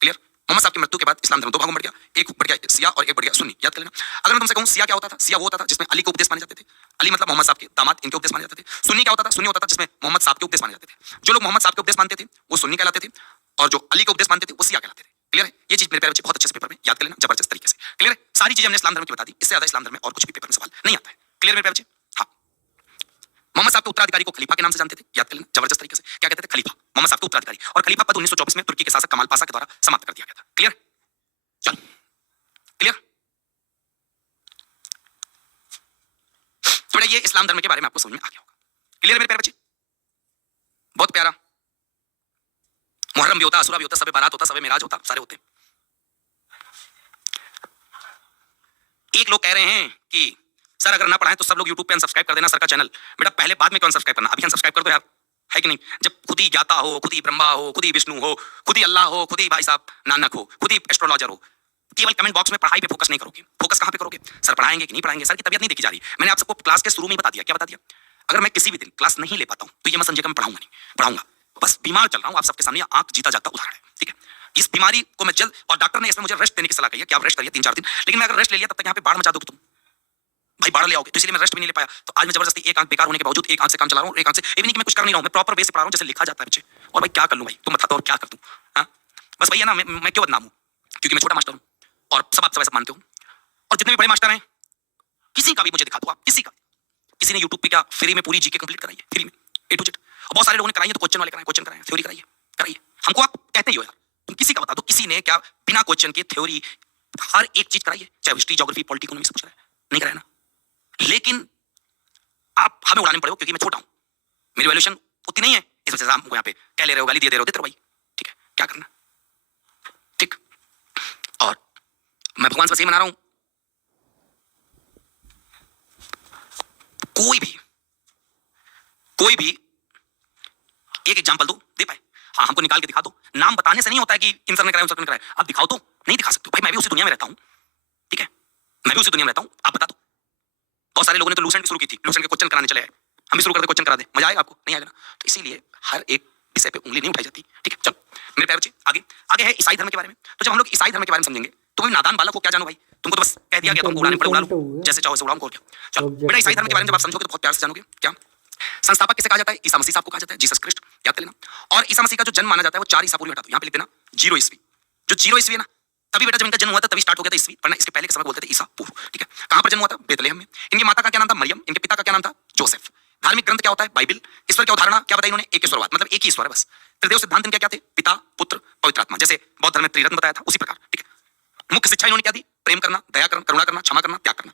क्लियर? मोहम्मद साहब की मृत्यु के बाद इस्लाम धर्म दो भागों में बढ़ गया, एक बढ़ गया शिया और एक बढ़ गया सुन्नी। याद कर लेना। अगर मैं तुमसे कहूं शिया क्या होता था? शिया वो होता था जिसमें अली को उपदेश माने जाते थे, अली मतलब मोहम्मद साहब के दामाद, इनके उपदेश माने जाते थे। सुन्नी क्या होता था? सुन्नी होता था जिसमें मोहम्मद साहब के उपदेश माने जाते थे। जो लोग मोहम्मद साहब के उपदेश मानते थे वो सुन्नी कहलाते थे, और जो अली के उपदेश मानते थे वो शिया कहलाते थे। क्लियर है? ये चीज मेरे प्यारे बच्चे बहुत अच्छे से पेपर में याद कर लेना, जबरदस्त तरीके से। क्लियर है? सारी चीजें हमने इस्लाम धर्म की बता दी, इससे ज्यादा इस्लाम धर्म में और कुछ भी पेपर में सवाल नहीं आता है। क्लियर मेरे प्यारे बच्चे? हाँ, मोहम्मद साहब के उत्तराधिकारी को खलीफा के नाम से जानते थे। याद कर लेना, जबरदस्त तरीके से। क्या कहते थे? खलीफा। मोहम्मद साहब के उत्तराधिकारी, और खलीफा पद 1924 में तुर्की के शासक कमाल पाशा के द्वारा समाप्त कर दिया गया था। क्लियर? चलो, क्लियर? थोड़ा ये इस्लाम धर्म के बारे में आपको समझ में आ गया होगा। क्लियर मेरे प्यारे बच्चे? बहुत प्यारा। मुहर्रम भी होता, अशूरा भी होता, सबे बारात होता, सबे मिराज होता, सारे होते हैं। एक लोग कह रहे हैं कि सर अगर ना पढ़ाएं तो सब लोग YouTube पे अनसब्सक्राइब कर देना सर का चैनल। बेटा पहले बाद में क्यों अनसब्सक्राइब करना? अभी अनसब्सक्राइब कर दो यार, है कि नहीं? जब खुद ही ज्ञाता हो, खुद ही ब्रह्मा हो, खुद ही विष्णु हो, खुद ही अल्लाह हो, खुद ही भाई साहब नानक हो, खुद ही एस्ट्रोलॉजर हो, केवल कमेंट बॉक्स में पढ़ाई पे फोकस नहीं करोगे। फोकस कहां पे करोगे? सर पढ़ाएंगे कि नहीं पढ़ाएंगे? सर की तबीयत नहीं देखी जा रही। मैंने आप सबको क्लास के शुरू में ही बता दिया। क्या बता दिया? अगर मैं किसी भी दिन क्लास नहीं ले पाता हूं तो ये मत समझिएगा मैं पढ़ाऊंगा नहीं, पढ़ाऊंगा। बस बीमार चल रहा हूं, आप सबके सामने आंख जीता जागता उदाहरण है। ठीक है? इस बीमारी को मैं जल्द, और डॉक्टर ने इसमें मुझे रेस्ट देने की सलाह कही है कि आप रेस्ट करिए 3-4 दिन, लेकिन मैं अगर रेस्ट ले लिया तब तक यहाँ पे बाढ़ मचा दोगे तुम, भाई बाढ़ ले आओगे। तो इसलिए मैं रेस्ट भी नहीं ले पाया। तो आज मैं जबरदस्ती एक आंख बेकार होने के बावजूद एक आंख से काम चला रहा हूं, एक आंख से ये भी नहीं कि मैं कुछ कर नहीं रहा हूं, मैं प्रॉपर बेस से पढ़ा रहा हूं जैसे लिखा जाता है बच्चे। और भाई क्या कर लूं भाई, तुम बता दो और क्या कर दूं? हाँ, बस भैया ना मैं क्यों बदनाम हूं? क्योंकि मैं छोटा मास्टर हूं और सब आप सब ऐसा मानते हो। और जितने भी बड़े मास्टर हैं किसी का भी मुझे दिखा दो आप, किसी का। किसी ने यूट्यूब पे क्या फ्री में पूरी जीके कंप्लीट कराई है, फ्री में A to Z। और बहुत सारे लोगों ने कराई है, तो क्वेश्चन वाले कराए, क्वेश्चन कराए, थ्योरी कराई है, कराइए। हमको आप कहते ही हो यार, तुम किसी का बता दो, किसी ने क्या बिना क्वेश्चन के थ्योरी हर एक चीज कराई है? चाहे हिस्ट्री, ज्योग्राफी, पॉलिटी, इकोनॉमिक्स पूछ रहा है, नहीं कराया ना। लेकिन आप हमें उड़ाने पड़े हो क्योंकि मैं छोटा हूं, मेरी वैल्यूएशन उतनी नहीं है, इस वजह से हमको यहाँ पे कह ले रहे हो, गाली दे रहे हो, देते रहो भाई। ठीक है, क्या करना? ठीक। और मैं भगवान से बस ये मना रहा हूं, कोई भी एक एग्जांपल दो, दे पाए। हाँ, हमको निकाल के दिखा दो। नाम बताने से नहीं होता है कि इन सर ने कराया, उन सर ने कराया। आप दिखाओ तो, नहीं दिखा सकते हो भाई, मैं भी उसी दुनिया में रहता हूं। ठीक है, मैं भी उसी दुनिया में रहता हूं, आप बता दो। बहुत सारे लोगों ने तो लूसेंट भी शुरू की थी, लूसेंट के क्वेश्चन कराने चले आए। हम भी शुरू कर दे, क्वेश्चन करा दे, मजा आएगा आपको? नहीं आएगा ना। तो इसीलिए हर एक विषय पे उंगली नहीं उठाई जाती। ठीक है, चलो मेरे प्यारे बच्चे, आगे आगे है ईसाई धर्म के बारे में। तो जब हम लोग ईसाई धर्म के बारे में समझेंगे तो भाई नादान बालक को क्या जानो भाई, तुमको तो बस कह दिया गया, तुमको उड़ाने पड़े उड़ा लो, जैसे चाहो वैसे उड़ाओ, को क्या। चलो बेटा, ईसाई धर्म के बारे में जब आप समझोगे तो बहुत प्यार से जानोगे। क्या संस्थापक किसे कहा जाता है? ईसा मसीह साहब को कहा जाता है, जीसस क्राइस्ट, याद कर लेना। और ईसा मसीह का जो जन्म माना जाता है वो 4 ईसा पूर्व हटा दो, यहाँ पे लिख देना 0 ईस्वी। जो 0 ईस्वी है ना, तभी बेटा जब इनका जन्म हुआ था तभी स्टार्ट हो गया था ईस्वी, वरना इसके पहले के समय बोलते थे ईसा पूर्व। ठीक है, कहां पर जन्म हुआ था? बेथलेहम में। इनकी माता का क्या नाम था? मरियम। इनके पिता का क्या नाम था? जोसेफ। धार्मिक ग्रंथ क्या होता है? बाइबल। ईश्वर की अवधारणा क्या बताई इन्होंने? एक ईश्वरवाद, मतलब एक ही ईश्वर है बस। त्रिदेव सिद्धांत इनके क्या थे? पिता, पुत्र, पवित्र आत्मा। जैसे बौद्ध धर्म में त्रिरत्न बताया था, उसी प्रकार। ठीक है, मुख्य शिक्षा इन्होंने क्या दी? प्रेम करना, दया करना, करुणा करना, क्षमा करना, त्याग करना।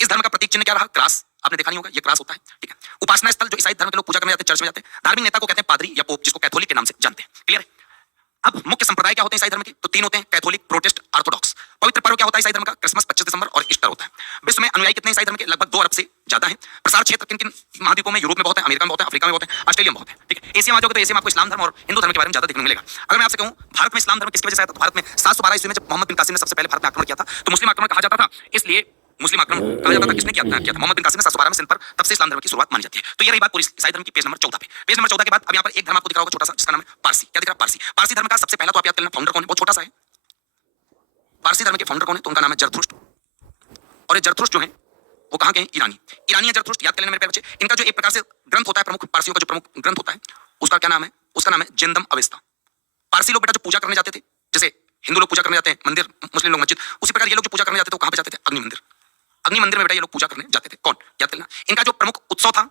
इस धर्म का प्रतीक चिन्ह क्या रहा? क्रॉस। आपने देखा नहीं होगा, ये क्रॉस होता है। ठीक है, उपासना स्थल जो ईसाई धर्म के लोग पूजा करने जाते हैं, चर्च में जाते हैं। धार्मिक नेता को कहते हैं पादरी या पोप, जिसको कैथोलिक के नाम से जानते हैं। क्लियर है? अब मुख्य संप्रदाय क्या होते हैं ईसाई धर्म के? तो 3 होते हैं, कैथोलिक, प्रोटेस्ट, ऑर्थोडॉक्स। पवित्र पर्व क्या होता है ईसाई धर्म का? क्रिसमस 25 दिसंबर और ईस्टर होता है। विश्व में अनुयायी कितने ईसाई धर्म के? लगभग 2 अरब से ज्यादा है। प्रसार क्षेत्र किन किन महाद्वीपों में? यूरोप में बहुत है, अमेरिका में बहुत है, अफ्रीका में बहुत है, ऑस्ट्रेलिया में बहुत है। ठीक है, एशिया में आ जाओगे तो एशिया में आपको इस्लाम धर्म और हिंदू धर्म के बारे में ज्यादा देखने को मिलेगा। अगर मैं आपसे कहूं भारत में इस्लाम धर्म किसकी वजह से आया? तो भारत में 712 ईस्वी में जब मोहम्मद बिन कासिम ने सबसे पहले भारत में आक्रमण किया था तो मुस्लिम आक्रमण कहा जाता था, इसलिए मुस्लिम आक्रमण कहा जाता था। किसने किया था? मोहम्मद बिन कासिम ने 712 में सिंध पर, तब से इस्लाम धर्म की शुरुआत मानी जाती है। तो ये रही बात पूरी ईसाई धर्म की पेज नंबर 14 पे। पेज नंबर 14 के बाद अब यहाँ पर एक धर्म आपको दिख रहा होगा छोटा सा, जिसका नाम है पारसी। क्या दिख रहा है? पारसी। पारसी धर्म का सबसे पहला तो आप याद कर लेना फाउंडर कौन है, बहुत छोटा सा है। पारसी धर्म के फाउंडर कौन है? तो उनका नाम है जरथुष्ट्र। और ये जरथुष्ट्र जो है वो कहाँ के हैं? ईरानी। ईरानी है जरथुष्ट्र, याद कर लेना मेरे प्यारे बच्चे। इनका जो एक प्रकार से ग्रंथ होता है, प्रमुख पारसियों का जो प्रमुख ग्रंथ होता है उसका क्या नाम है? उसका नाम है जेंदम अवेस्ता। पारसी लोग बेटा जो पूजा करने जाते थे, जैसे हिंदू लोग पूजा करने जाते हैं मंदिर, मुस्लिम लोग मस्जिद, उसी प्रकार ये लोग जो पूजा करने जाते थे वो कहाँ पे जाते थे? अग्नि मंदिर। अग्नि मंदिर में बेटा ये लोग पूजा करने जाते थे। कौन? याद करना। इनका जो प्रमुख उत्सव था,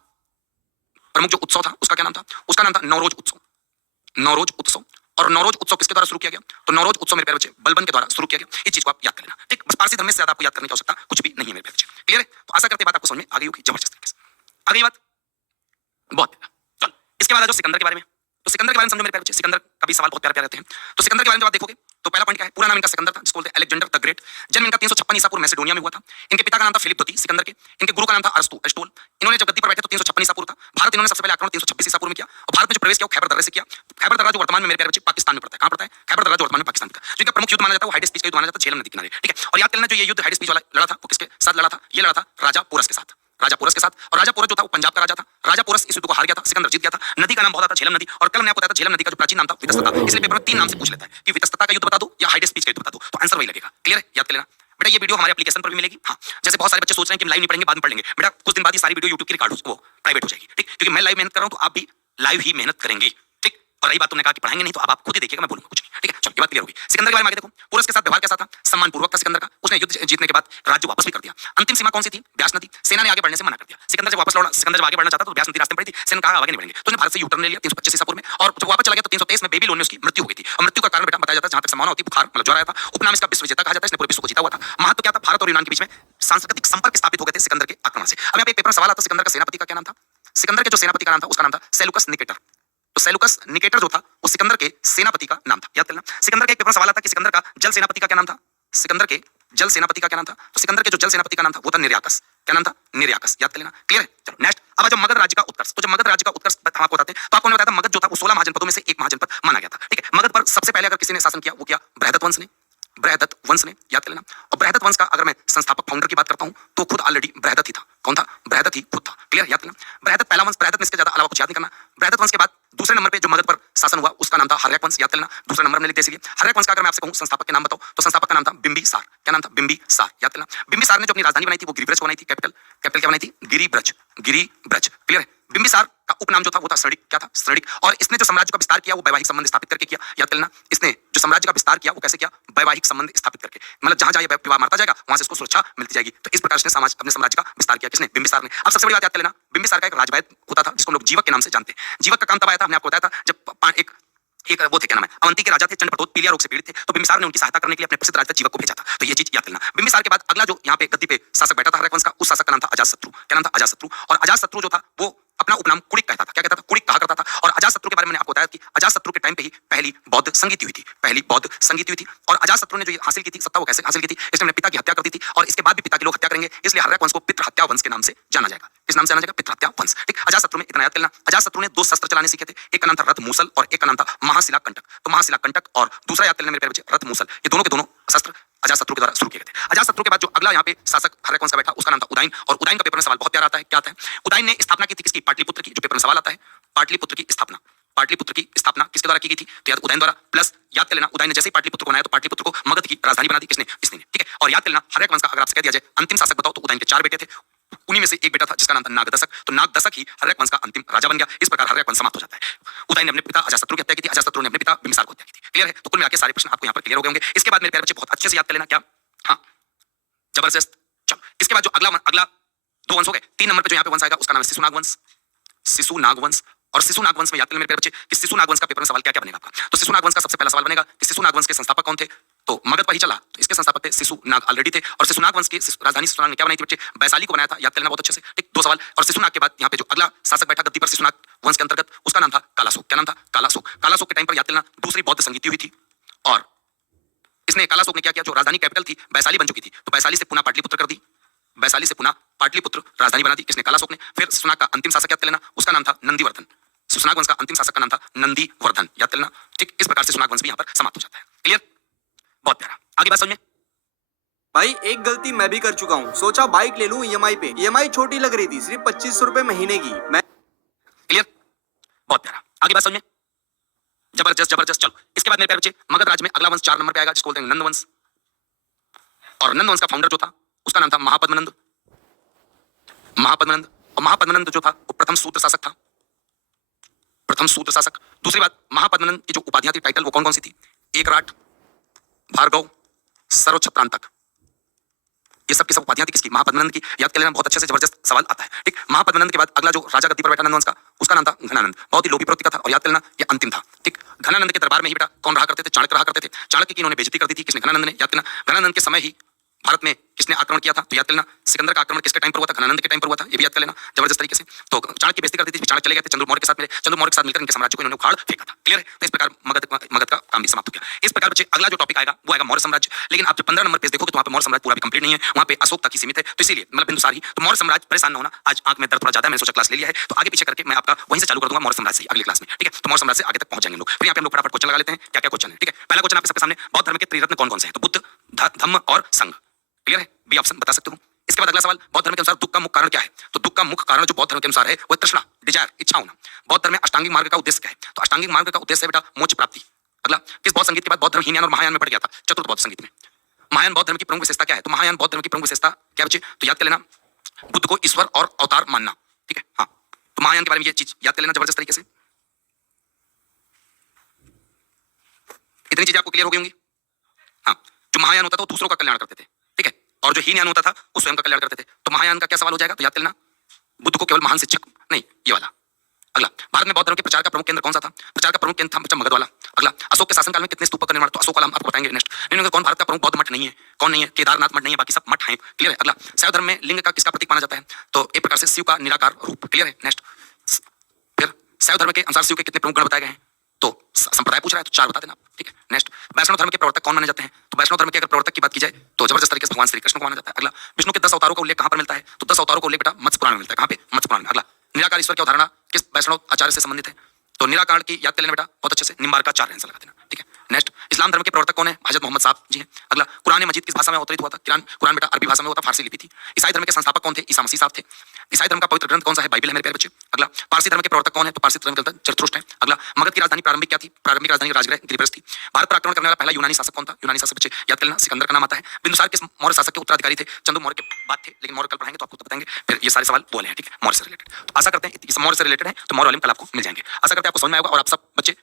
प्रमुख जो उत्सव था उसका क्या नाम था? उसका नाम था नौरोज उत्सव। नौरोज उत्सव। और नौरोज उत्सव किसके द्वारा शुरू किया गया? तो नौरोज उत्सव मेरे प्यारे बच्चे बलबन के द्वारा शुरू किया गया। इस चीज को आप याद कर लेना। ठीक, बस पारसी धर्म में से ज्यादा आपको याद करने की आवश्यकता कुछ भी नहीं है मेरे प्यारे बच्चे। क्लियर है? तो आशा करते हैं बात आपको समझ में आ गई होगी जबरदस्त तरीके से। आ गई बात? बहुत। चलो इसके बाद आ जाओ सिकंदर के बारे में। तो सिकंदर के बारे में समझो मेरे प्यारे बच्चे। सिकंदर का भी सवाल बहुत प्यारे प्यारे रहते हैं। तो सिकंदर के बारे में जब आप देखोगे तो पहला पॉइंट क्या है? पूरा नाम इनका सिकंदर था, जिसको बोलते हैं अलेक्जेंडर द ग्रेट। जन्म इनका 356 ईसा पूर्व मैसेडोनिया में हुआ था। इनके पिता का नाम था फिलिप द्वितीय सिकंदर के। इनके गुरु का नाम था अरिस्टोल। इन्होंने जब गद्दी पर बैठे तो 356 ईसा पूर्व था। भारत इन्होंने सबसे पहले आक्रमण 326 ईसा पूर्व में किया और भारत में जो प्रवेश किया वो खैबर दर्रे से किया। खैबर दर्रा जो वर्तमान में मेरे प्यारे बच्चे पाकिस्तान में पड़ता है। कहां पड़ता है? खैबर दर्रा जो वर्तमान में पाकिस्तान में। जिनका प्रमुख युद्ध माना जाता है वो हाइडेस पीस का युद्ध माना जाता है, झेलम नदी किनारे। ठीक है, और याद करना जो ये युद्ध हाइडेस पीस वाला लड़ा था वो किसके साथ लड़ा था? ये लड़ा था राजा पोरस के साथ। राजा पोरस के साथ। और राजा पोरस जो था वो पंजाब का राजा था। राजा पोरस इस युद्ध को हार गया था, सिकंदर जीत गया था। नदी का नाम बहुत आता झेलम नदी। और कल मैं आपको बताया था झेलम नदी का जो प्राचीन नाम था वितस्तता। इसलिए पेपर में 3 नाम से पूछ लेता है कि वितस्तता का युद्ध बता दो या हाइडेस पीस का युद्ध बता दो, तो आंसर वही लगेगा। क्लियर है? याद कर लेना बेटा। ये वीडियो हमारे एप्लीकेशन पर भी मिलेगी। हाँ, जैसे बहुत सारे बच्चे सोच रहे हैं कि हम लाइव नहीं पढ़ेंगे, बाद में पढ़ लेंगे। बेटा कुछ दिन बाद ये सारी वीडियो यूट्यूब की रिकॉर्ड वो प्राइवेट हो जाएगी। ठीक, क्योंकि मैं लाइव मेहनत कर रहा हूं तो आप भी लाइव ही मेहनत करेंगे। ठीक, और रही बात तुमने कहा कि पढ़ाएंगे नहीं, तो अब आप खुद ही देखिएगा, मैं बोलूंगा कुछ नहीं। ठीक है, चलो ये बात क्लियर होगी। सिकंदर के बारे में आगे देखो। पोरस के साथ व्यवहार कैसा था? सम्मान पूर्वक था सिकंदर का। उसने युद्ध जीतने के बाद राज्य वापस भी कर दिया। अंतिम सीमा कौन सी थी? ब्यास नदी। सेना ने आगे बढ़ने से मना कर दिया। सिकंदर जब वापस लौटा, सिकंदर जब आगे बढ़ना चाहता तो ब्यास नदी रास्ते में पड़ी थी। सेना ने कहा आगे नहीं बढ़ेंगे, तो उसने भारत से यूटर्न ले लिया 325 ईसा पूर्व में। और जब वापस चला गया तो 323 में बेबीलोन में उसकी मृत्यु हो गई थी। और मृत्यु का कारण बेटा बताया जाता है, जहां तक संभावना होती है, बुखार मतलब ज्वर आया था। उपनाम इसका विश्व विजेता कहा जाता है। इसने पूरे विश्व को जीता हुआ था। महत्व क्या था? भारत और यूनान के बीच में सांस्कृतिक संपर्क स्थापित हो गए थे सिकंदर के आक्रमण से। अब यहाँ पे पेपर में सवाल आता है सिकंदर का सेनापति का क्या नाम था? सिकंदर के जो सेनापति का नाम था उसका नाम था सेलुकस निकेटर। तो सेलुकस निकेटर जो था वो सिकंदर के सेनापति का नाम था। याद करना। सिकंदर के एक पेपर सवाल आता है कि सिकंदर का जल सेनापति का क्या नाम था? सिकंदर के जल सेनापति का क्या नाम था? तो सिकंदर के जो जल सेनापति का नाम था वो था निर्याकस। क्या नाम था? निर्याकस। याद कर लेना। क्लियर है? चलो नेक्स्ट। अब जब मगध राज्य का उत्कर्ष, तो जब मगध राज्य का उत्कर्ष हम आपको बताते हैं तो आपको बताया था मगध जो था वो 16 महाजनपदों में से एक महाजनपद माना गया था। ठीक है, मगध पर सबसे पहले अगर किसी ने शासन किया वो क्या? बृहदत्त वंश ने। बृहदत्त वंश ने। याद कर लेना। और बृहदत्त वंश का अगर मैं संस्थापक फाउंडर की बात करता हूं तो खुद ऑलरेडी बृहदत्त ही था। कौन था? बृहदत्त ही खुद था। क्लियर? याद करना। बृहदत्त पहला वंश। बृहदत्त में इसके ज्यादा अलावा कुछ याद नहीं करना। बृहदत्त वंश के बाद दूसरे नंबर पे जो मगध पर शासन हुआ उसका नाम था हर्यक वंश। याद करना। दूसरे नंबर में लिखते इसलिए हर्यक वंश का अगर मैं आपसे कहूं संस्थापक के नाम बताओ तो संस्थापक का नाम था बिंबिसार। क्या नाम था? बिंबिसार। याद करना। बिंबिसार ने जो अपनी राजधानी बनाई थी वो गिरिब्रज बनाई थी। कैपिटल क्या बनाई थी? गिरिब्रज। गिरिब्रज। क्लियर है? बिंबिसार का उपनाम जो था वो था स्रणिक। क्या था? स्रणिक। और इसने जो साम्राज्य का विस्तार किया वो वैवाहिक संबंध स्थापित करके किया। याद करना। इसने जो साम्राज्य का विस्तार किया वो कैसे किया? वैवाहिक संबंध स्थापित करके। मतलब जहां जहां विवाह मारता जाएगा वहां से इसको सुरक्षा मिलती जाएगी। तो इस प्रकार से अपने साम्राज्य का विस्तार किया। किसने? बिंबिसार ने। अब सबसे बड़ी बात याद कर लेना, बिंबिसार का एक राजवैद्य होता था जिसको लोग जीवक के नाम से जानते हैं। जीवक का काम तब आया था, हमने आपको बताया था, जब एक वो थे, क्या नाम है, अवंती के राजा थे, चंडप्रतोद पीलिया रोग से पीड़ित थे, तो बिंबिसार ने उनकी सहायता करने के लिए अपने प्रसिद्ध राजा जीवक को भेजा था। तो ये चीज याद करना। बिंबिसार के बाद अगला जो यहाँ पे गद्दी पे शासक बैठा था हर्यक वंश का, उस शासक का नाम था अजातशत्रु। क्या नाम था? अजातशत्रु। और अजातशत्रु जो था वो अपना उपनाम कुड़िक कहता था। क्या कहता था? कुड़िक कहा करता था। और अजातशत्रु के बारे में मैंने आपको बताया कि अजातशत्रु के टाइम पे ही पहली बौद्ध संगीति हुई थी। पहली बौद्ध संगीति हुई थी। और अजातशत्रु ने जो हासिल की थी सत्ता वो कैसे हासिल की थी? इसने अपने पिता की हत्या कर दी थी और इसके बाद भी पिता के लोग हत्या करेंगे, इसलिए हर्यक वंश को पितृ हत्या वंश के नाम से जाना जाएगा। किस नाम से जाना जाएगा? पितृ हत्या वंश। ठीक, अजातशत्रु में इतना याद करना। अजातशत्रु ने 2 शस्त्र चलाने सीखे थे। एक का नाम था रथ मूसल और एक का नाम था महाशिला कंटक। तो महाशिला कंटक और दूसरा याद करना मेरे प्यारे बच्चे रथ मूसल, ये दोनों के दोनों शस्त्र अजातशत्रु के द्वारा शुरू किए गए थे। अजातशत्रु के बाद जो अगला यहाँ पे शासक हर्यक वंश का बैठा उसका नाम था उदयन। और उदयन का पेपर में सवाल बहुत प्यारा आता है। क्या आता है? उदयन ने स्थापना की थी किसकी? पाटलिपुत्र की। जो पेपर में सवाल आता है पाटलिपुत्र की स्थापना। पाटलिपुत्र की स्थापना किसके द्वारा की गई थी? तो याद उदयन द्वारा। प्लस याद कर लेना उदयन ने जैसे ही पाटलिपुत्र को बनाया तो पाटलिपुत्र को मगध की राजधानी बना दी। किसने? इसने। ठीक है, और याद कर लेना हर्यक वंश का अगर आपसे कह दिया जाए अंतिम शासक बताओ तो उदयन के 4 बेटे थे। उन्हीं में से एक बेटा था जिसका नाम था नागदशक। तो नागदशक ही हर्यक वंश का अंतिम राजा बन गया। इस प्रकार हर्यक वंश समाप्त हो जाता है। उदयन ने अपने पिता अजातशत्रु की हत्या की थी, अजातशत्रु ने अपने पिता बिंबिसार को हत्या की थी। क्लियर है? तो कुल मिलाकर सारे प्रश्न आपको यहाँ पर क्लियर हो गए होंगे। इसके बाद मेरे प्यारे बच्चे बहुत अच्छे से याद कर लेना। क्या? हाँ, जबरदस्त। चलो इसके बाद जो अगला 2 वंश हो गए। 3 नंबर पे जो यहाँ पे वंश आएगा उसका नाम है शिशुनाग वंश। शिशुनाग वंश। और शिशु नागवंश में याद करें मेरे प्यारे बच्चे कि शिशु नागवंश का पेपर में सवाल क्या क्या बनेगा आपका। तो शिशु नागवंश का सबसे पहला सवाल बनेगा कि शिशु नागवंश के संस्थापक कौन थे। तो मगध पर ही चला तो इसके संस्थापक थे शिशु नाग ऑलरेडी थे। और शिशु नागवंश की राजधानी शिशुनाग ने क्या बनाई थी बच्चे, वैशाली को बनाया था, याद करना बहुत अच्छे से। ठीक, 2 सवाल। और शिशुनाग के बाद यहाँ पे जो अगला शासक बैठा गद्दी पर शिशुनाग वंश के अंतर्गत, उसका नाम था कालाशोक। क्या नाम था, कालाशोक। कालाशोक के टाइम पर याद करना दूसरी बौद्ध संगीति हुई थी और इसने कालाशोक ने क्या किया, जो राजधानी कैपिटल थी वैशाली बन चुकी थी तो वैशाली से पुनः पाटलिपुत्र कर दी, वैशाली से पुनः पाटलिपुत्र राजधानी बना दी किसने, कालाशोक ने। फिर शिशुनाग का अंतिम शासक याद कर लेना, उसका नाम था नंदीवर्धन। शिशुनाग वंश का अंतिम शासक का नाम था नंदीवर्धन, याद कर लेना। ठीक, इस प्रकार से शिशुनाग वंश भी यहाँ पर समाप्त हो जाता है। क्लियर, बहुत प्यारा। आगे बात समझ में। भाई एक गलती मैं भी कर चुका हूँ, सोचा बाइक ले लूं ईएमआई पे, ईएमआई छोटी लग रही थी, सिर्फ 2500 रुपए महीने की। मैं क्लियर, बहुत प्यारा। आगे बात समझ में। जबरदस्त जबरदस्त। चलो इसके बाद मेरे प्यारे बच्चे मगध राज्य में अगला वंश 4 नंबर पे आएगा जिसको बोलते हैं नंद वंश। और नंद वंश का फाउंडर जो था उसका नाम था महापद्मनंद। महापद्मनंद, और महापद्मनंद जो था वो प्रथम सूत्र शासक था, प्रथम सूत्र शासक। दूसरी बात, महापद्मनंद की जो उपाधियां थी, टाइटल, वो कौन कौन सी थी, एकराट, भार्गव, सर्वछत्रांतक, ये सब की सब उपाधियां थी किसकी, महापद्मनंद की। याद कर लेना, बहुत अच्छे से जबरदस्त सवाल आता है। ठीक, महापद्मनंद के बाद अगला जो राजा गद्दी पर बैठा नंद वंश का, उसका नाम था घनानंद। बहुत ही लोभी प्रवृत्ति का था और याद कर लेना ये अंतिम था। ठीक, घनानंद के दरबार में ही बेटा कौन रहा करते थे, चाणक्य रहा करते थे। चाणक्य की इन्होंने बेइज्जती कर दी थी किसने, घनानंद ने। याद करना, घनानंद के समय ही भारत में किसने आक्रमण किया था, तो याद कर लेना सिकंदर का आक्रमण किसके टाइम पर हुआ था, घनानंद के टाइम पर हुआ था। ये भी याद कर लेना जबरदस्त तरीके से। तो चाणक्य की बेइज्जती कर दी थी, चाणक्य चले गए थे, चंद्र मौर्य के साथ मिले, चंद्र मौर्य के साथ मिलकर इनके साम्राज्य को इन्होंने उखाड़ फेंका था। क्लियर है, तो इस प्रकार मगध का काम भी समाप्त हो गया। इस प्रकार बच्चे अगला जो टॉपिक आएगा वो आएगा मौर्य साम्राज्य। लेकिन आप जब 15 नंबर पेज देखोगे तो वहाँ पे मौर्य साम्राज्य पूरा भी कंप्लीट नहीं है, वहाँ पे अशोक तक ही सीमित है। तो इसीलिए मतलब बिंदुसार ही, तो मौर्य साम्राज्य, परेशान न होना, आज आंख में दर्द थोड़ा ज्यादा है, मैंने सोचा क्लास ले लिया है तो आगे पीछे करके मैं आपका वहीं से चालू कर दूंगा मौर्य साम्राज्य से अगली क्लास में। ठीक है, तो मौर्य साम्राज्य से आगे तक पहुंच जाएंगे लोग। फिर यहाँ पे हम लोग फटाफट क्वेश्चन लगा लेते हैं, क्या क्या क्वेश्चन है। ठीक है, पहला क्वेश्चन आपके सबके सामने, बौद्ध धर्म के त्रिरत्न कौन कौन से हैं, तो बुद्ध, धम्म और संघ। क्लियर है, बी ऑप्शन बता सकते हो। इसके बाद अगला सवाल, बौद्ध धर्म के अनुसार दुख का मुख्य कारण क्या है, तो दुख का मुख्य कारण जो बौद्ध धर्म के अनुसार है वो तृष्णा, डिजायर, इच्छा होना। बौद्ध धर्म में अष्टांगिक मार्ग का उद्देश्य क्या है, तो अष्टांगिक मार्ग का उद्देश्य है बेटा मोक्ष प्राप्ति। अगला, किस बौद्ध संगीत के बाद बौद्ध धर्म हीनयान और महायान में बढ़ गया था, चतुर्थ बौद्ध संगीत में। महायान बौद्ध धर्म की प्रमुख विशेषता क्या है, तो महायान बौद्ध धर्म की प्रमुख विशेषता क्या बच्चे, तो याद कर लेना बुद्ध को ईश्वर और अवतार मानना। ठीक है, हाँ, तो महायान के बारे में ये चीज याद कर लेना जबरदस्त तरीके से। इतनी चीजें आपको क्लियर हो गई होंगी। हाँ, जो महायान होता था वो दूसरों का कल्याण करते थे, ठीक है, और जो हीनयान होता था वो स्वयं का कल्याण करते थे। तो महायान का क्या सवाल हो जाएगा, तो याद कर लेना बुद्ध को केवल महान शिक्षक नहीं, ये वाला। अगला, भारत में बौद्ध धर्म के प्रचार का प्रमुख केंद्र कौन सा था, प्रचार का प्रमुख केंद्र था बच्चा मगध वाला। अगला, अशोक के शासनकाल में कितने स्तूपों का निर्माण, तो अशोक वाला हम आपको बताएंगे नेक्स्ट। नहीं, कौन भारत का प्रमुख बौद्ध मठ नहीं है, कौन नहीं है, केदारनाथ मठ नहीं है, बाकी सब मठ हैं। क्लियर है। अगला, शैव धर्म में लिंग का किसका प्रतीक माना जाता है, तो एक प्रकार से शिव का निराकार रूप। क्लियर है, नेक्स्ट। फिर शैव धर्म के अनुसार शिव के कितने प्रमुख गण बताए गए हैं, तो संप्रदाय पूछ रहा है तो 4 बता देना आप। ठीक है, नेक्स्ट। वैष्णव धर्म के प्रवर्तक कौन माने जाते हैं, तो वैष्णव धर्म के अगर प्रवर्तक की बात की जाए तो जबरदस्त तरीके से भगवान श्री कृष्ण को माना जाता है। अगला, विष्णु के 10 अवतारों का उल्लेख कहां पर मिलता है, तो 10 अवतारों का उल्लेख बेटा मत्स्य पुराण में मिलता है। कहां पे, मत्स्य पुराण में। अगला, निराकार ईश्वर की अवधारणा किस वैष्णव आचार्य से संबंधित है, तो निराकार की याद कर लेना बेटा बहुत अच्छे से, निम्बार्काचार्य आंसर लगा देना। ठीक है, नेक्स्ट। इस्लाम धर्म के प्रवर्तक कौन है, हजरत मोहम्मद साहब जी हैं। अगला, कुरान मजीद किस भाषा में अवतरित हुआ था, कुरान बेटा अरबी भाषा में हुआ था, फारसी लिपि थी। ईसाई धर्म के संस्थापक कौन थे, ईसा मसीह साहब थे। ईसाई धर्म का पवित्र ग्रंथ कौन सा है, बाइबल है मेरे प्यारे बच्चे। अगला, पारसी धर्म के प्रवर्तक कौन है, तो पारसी धर्म के जरथुस्त्र है। अगला, मगध की राजधानी प्रारंभिक क्या थी, प्रारंभिक राजधानी राजगृह गिरिप्रस्थ थी। भारत पर आक्रमण करने वाला पहला यूनानी शासक कौन था, यूनानी शासक बच्चे याद कर लेना सिकंदर का नाम आता है। बिंदुसार किस मौर्य शासक के उत्तराधिकारी थे, चंद्र मौर्य के बाद थे, लेकिन मौर्य कल पढ़ाएंगे तो आपको बताएंगे। फिर ये सारे सवाल बोले हैं, ठीक है, मौर्य से रिलेटेड। तो आशा करते हैं इस मौर्य से रिलेटेड है तो मौर्य वाले में कल आपको मिल जाएंगे। आशा करते हैं आपको समझ में आएगा और आप सब बच्चे